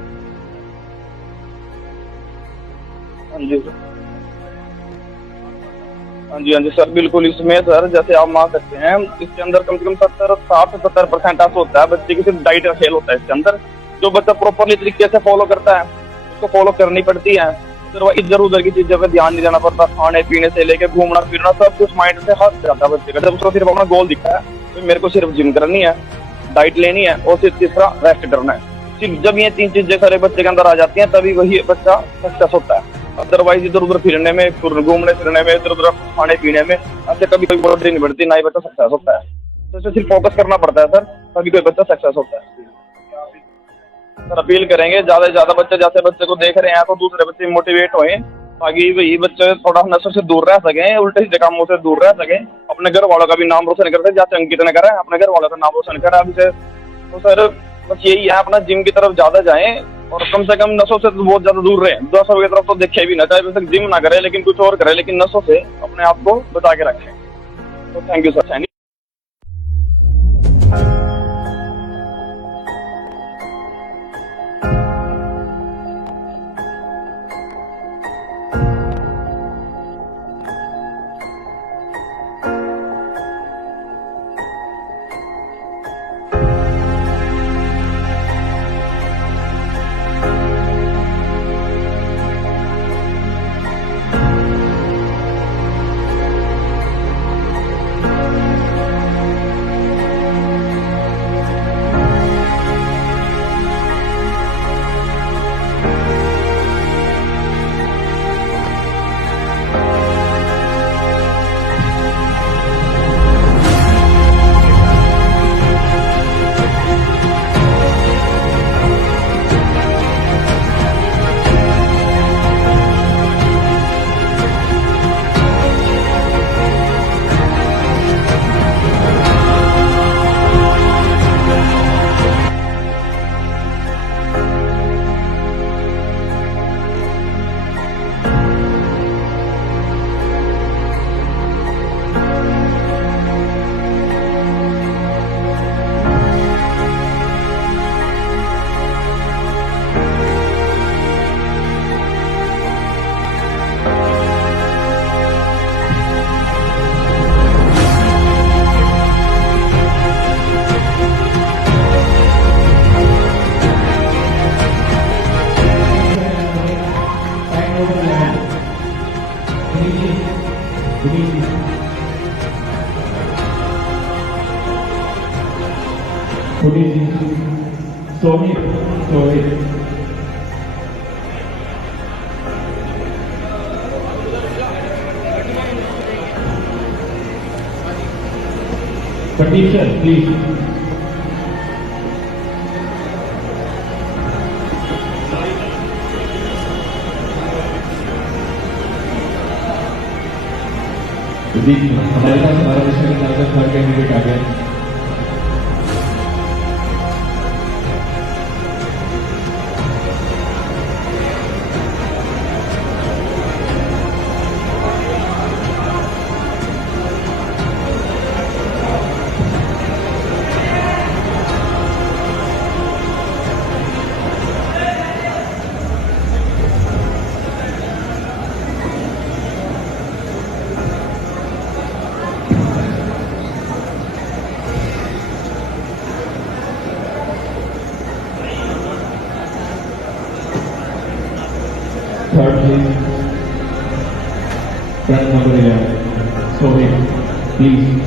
हाँ जी सर, हाँ जी सर बिल्कुल। इसमें सर जैसे आप मान सकते हैं इसके अंदर कम से कम 60-70% ऐसा होता है बच्चे की सिर्फ डाइट का खेल होता है इसके अंदर। जो बच्चा प्रॉपरली तरीके से फॉलो करता है उसको फॉलो करनी पड़ती है, सिर्फ इधर उधर की चीजों पे ध्यान नहीं देना पड़ता, खाने पीने से लेके घूमना फिरना सब कुछ माइंड से हट जाता है बच्चे का। जब उसको सिर्फ अपना गोल दिखता है तो मेरे को सिर्फ जिम करनी है, डाइट लेनी है और सिर्फ तीसरा रेस्ट करना है, सिर्फ जब ये 3 चीजें सारे बच्चे के अंदर आ जाती हैं तभी वही बच्चा सक्सेस होता है। अदरवाइज इधर उधर फिरने में, घूमने फिरने में, इधर उधर खाने पीने में ऐसे कभी कोई बॉडी नहीं बढ़ती, ना ही बच्चा सक्सेस होता है। तो इसे सिर्फ फोकस करना पड़ता है सर, तभी कोई बच्चा सक्सेस होता है। सर अपील करेंगे ज्यादा से ज्यादा बच्चे, जैसे बच्चे को देख रहे हैं तो दूसरे बच्चे मोटिवेट होए ताकि वही बच्चे थोड़ा नशे से दूर रह सके, उल्टे सीधे कामों से दूर रह सके, अपने घर वालों का भी नाम रोशन कर सके, जैसे अंकित ने करा अपने घर वालों का नाम रोशन करा अभी से। तो सर बस यही है, अपना जिम की तरफ ज्यादा जाएं और कम से कम नशों से तो बहुत ज्यादा दूर रहे। नशों की तरफ तो देखे भी ना, चाहे वैसे जिम ना करे लेकिन कुछ और करे, लेकिन नशों से अपने आप को बचा के रखें। तो thank you sir. Sohit. Petition, please. जी हमारे पास हमारा विषय के साथ थर्ड कैंडिडेट आ गए। Third please, friend number 11, Sohit, please.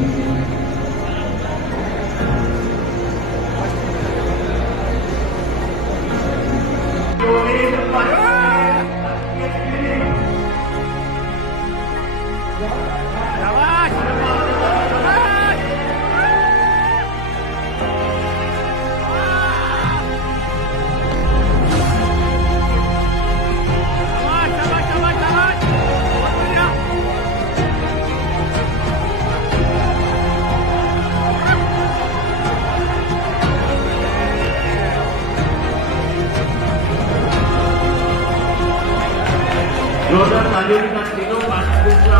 जोरदार तालियों के साथ तीनों पार्टिसिपेंट्स का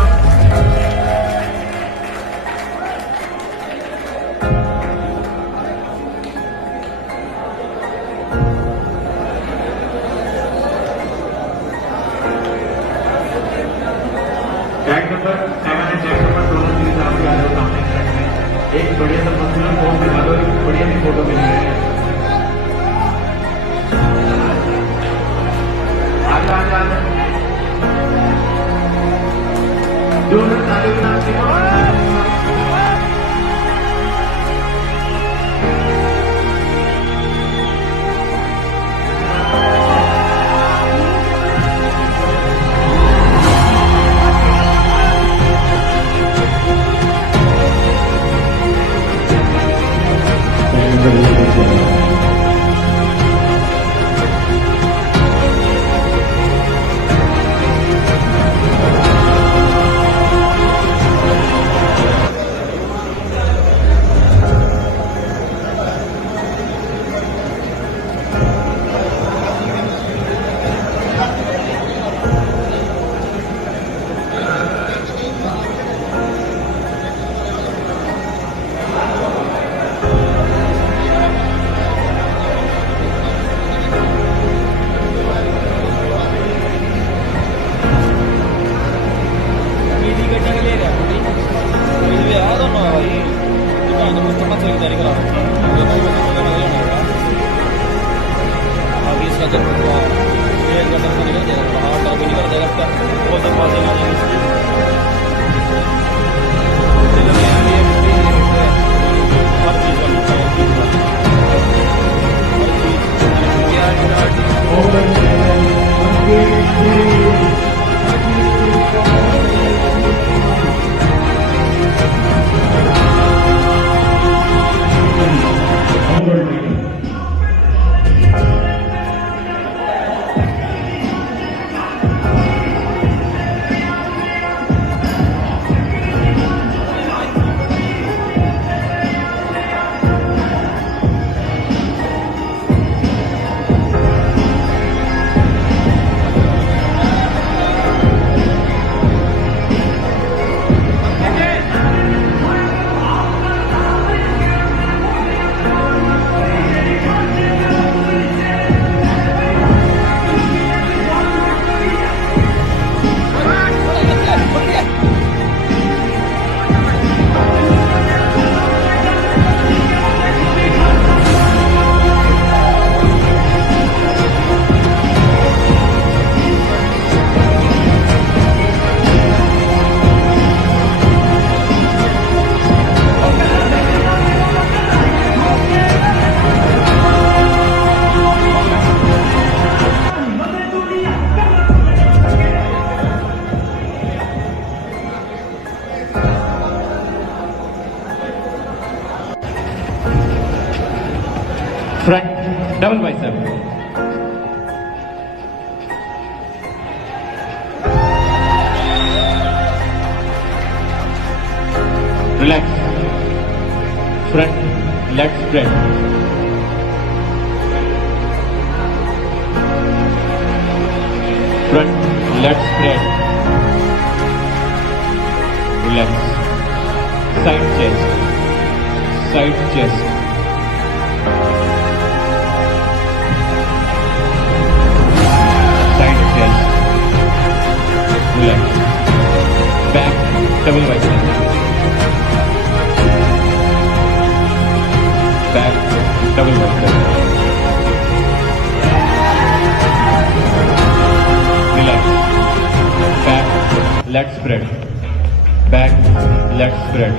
tag number 7 and tag number 2 please आपके आ जाओ सामने ट्रैक में। एक बढ़िया सा मस्कुलर फॉर्म दिखा दो, एक बढ़िया सी फोटो मिल रही है। आजा आजा आजा लगन को एक बटन का निकल जाएगा, बाहर का भी निकल जाएगा इसका, वो सब पासिंग आ जाएगी इसकी। हर चीज़ का मिलता है, Front double bicep. Relax. Front leg spread. Front leg spread. Relax. Side chest. Side chest. Relax. Back double bicep. Back double bicep. Relax. Back leg spread. Back leg spread.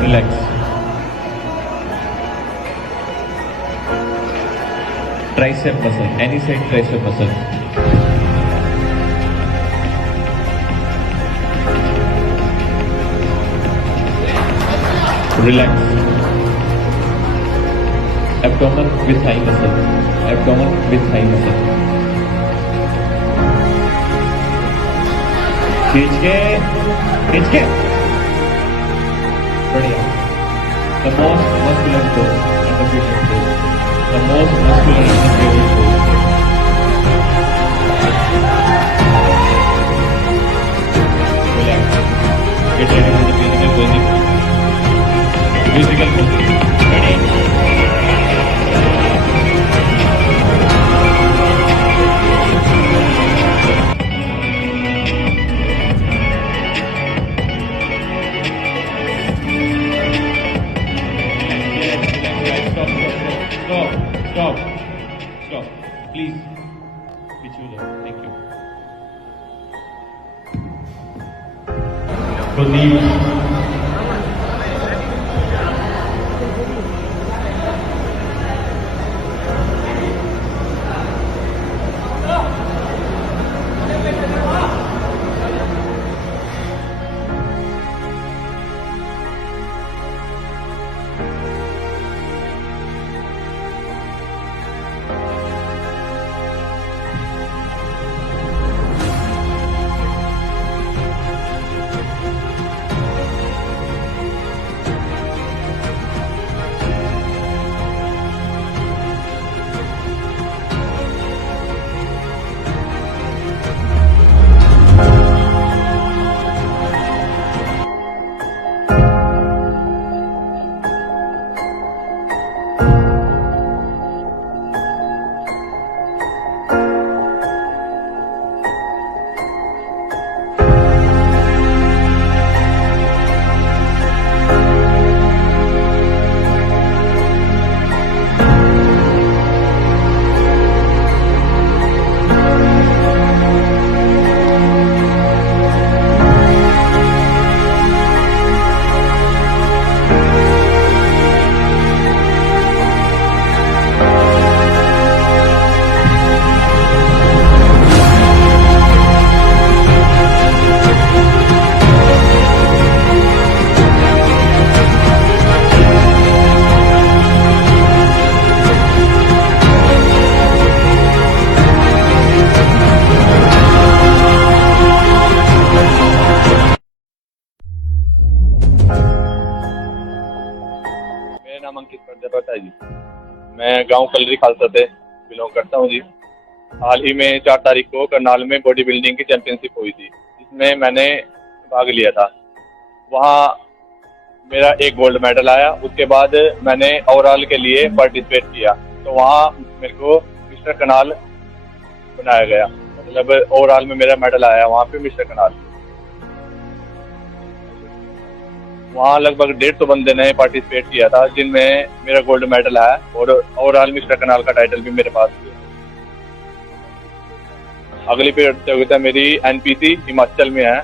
Relax. Tricep muscle, any side tricep muscle. Relax. Abdomen with thigh muscle. Abdomen with thigh muscle. खींच के बढ़िया. The most muscular pose and the patient pose. The most muscular and the favorite pose. Relax. Get ready for the physical posing. Physical posing. Ready? Stop. Please. Thank you. Pradeep. मैं गांव कलरी खालसा से belong करता हूं जी। हाल ही में 4 तारीख को करनाल में body building की चैंपियनशिप हुई थी, जिसमें मैंने भाग लिया था। वहाँ मेरा एक गोल्ड मेडल आया। उसके बाद मैंने ओवरऑल के लिए पार्टिसिपेट किया, तो वहाँ मेरे को मिस्टर करनाल बनाया गया। मतलब ओवरऑल में मेरा मेडल आया वहाँ पे मिस्टर करनाल। वहाँ लगभग 150 बंदे ने पार्टिसिपेट किया था, जिनमें मेरा गोल्ड मेडल आया और ओवरऑल मिस्टर करनाल का टाइटल भी मेरे पास है। अगली प्रतियोगिता मेरी एनपीसी हिमाचल में है,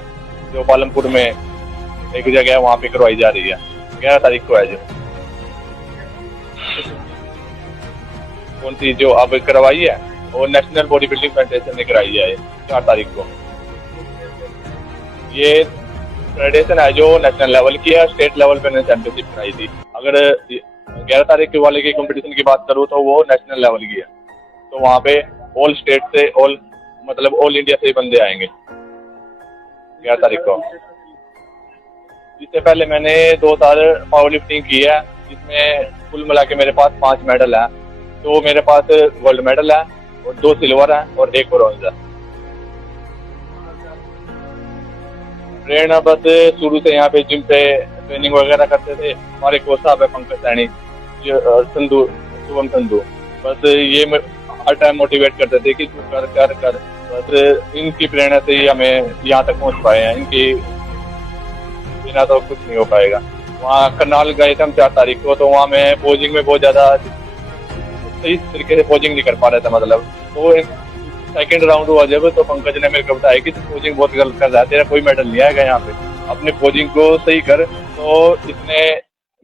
जो पालमपुर में एक जगह है, वहाँ पे करवाई जा रही है। 11 तारीख को है जो कौन सी जो अब करवाई है, और नेशनल बॉडी बिल्डिंग फेडरेशन ने कराई है 4 तारीख को। ये फेडरेशन है जो नेशनल लेवल की है, स्टेट लेवल पे ने चैंपियनशिप कराई थी। अगर 11 तारीख के वाले की कंपटीशन की बात करूँ तो वो नेशनल लेवल की है, तो वहाँ पे ऑल स्टेट से ऑल इंडिया से ही बंदे आएंगे 11 तारीख को। इससे पहले मैंने 2 साल पावर लिफ्टिंग की है, जिसमें कुल मिला के मेरे पास 5 मेडल है। तो मेरे पास गोल्ड मेडल है और 2 सिल्वर है और 1 ब्रॉन्ज है। प्रेरणा बस शुरू से यहाँ पे जिम पे ट्रेनिंग वगैरह करते थे। हमारे कोच साहब है पंकज सैनी, शुभम संधू। बस ये हर टाइम मोटिवेट करते थे कि तू कर कर कर। बस इनकी प्रेरणा से ही हमें यहाँ तक पहुँच पाए हैं, इनकी बिना तो कुछ नहीं हो पाएगा। वहाँ करनाल गए थे हम 4 तारीख को, तो वहाँ मैं पोजिंग में बहुत ज़्यादा सही तरीके से पोजिंग नहीं कर पा रहा था। मतलब तो सेकंड राउंड हुआ जब, तो पंकज ने मेरे को बताया कि पोजिंग बहुत गलत कर रहा है, तेरा कोई मेडल नहीं आएगा यहाँ पे, अपने पोजिंग को सही कर। तो इसने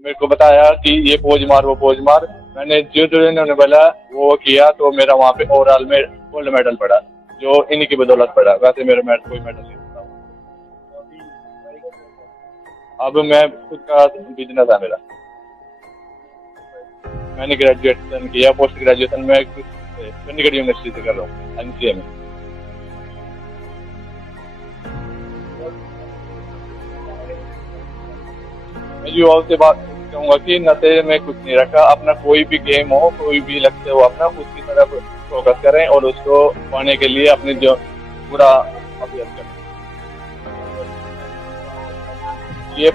मेरे को बताया कि ये पोज मार वो पोज मार। मैंने जो इन्होंने बोला वो किया, तो मेरा वहाँ पे ओवरऑल में गोल्ड मेडल पड़ा, जो इन्हीं की बदौलत पड़ा। वैसे मेरा कोई मेडल नहीं पड़ा। अब मैं खुद का बिजनेस है मेरा। मैंने ग्रेजुएशन किया, पोस्ट ग्रेजुएशन में चंडीगढ़ यूनिवर्सिटी से कर रहा हूँ, एमसीए में। मैं युवाओं से बात कहूँगा कि नशे में कुछ नहीं रखा। अपना कोई भी गेम हो, कोई भी लक्ष्य हो अपना, उसकी तरफ फोकस करें और उसको पाने के लिए अपने जो पूरा अभ्यास करें। ये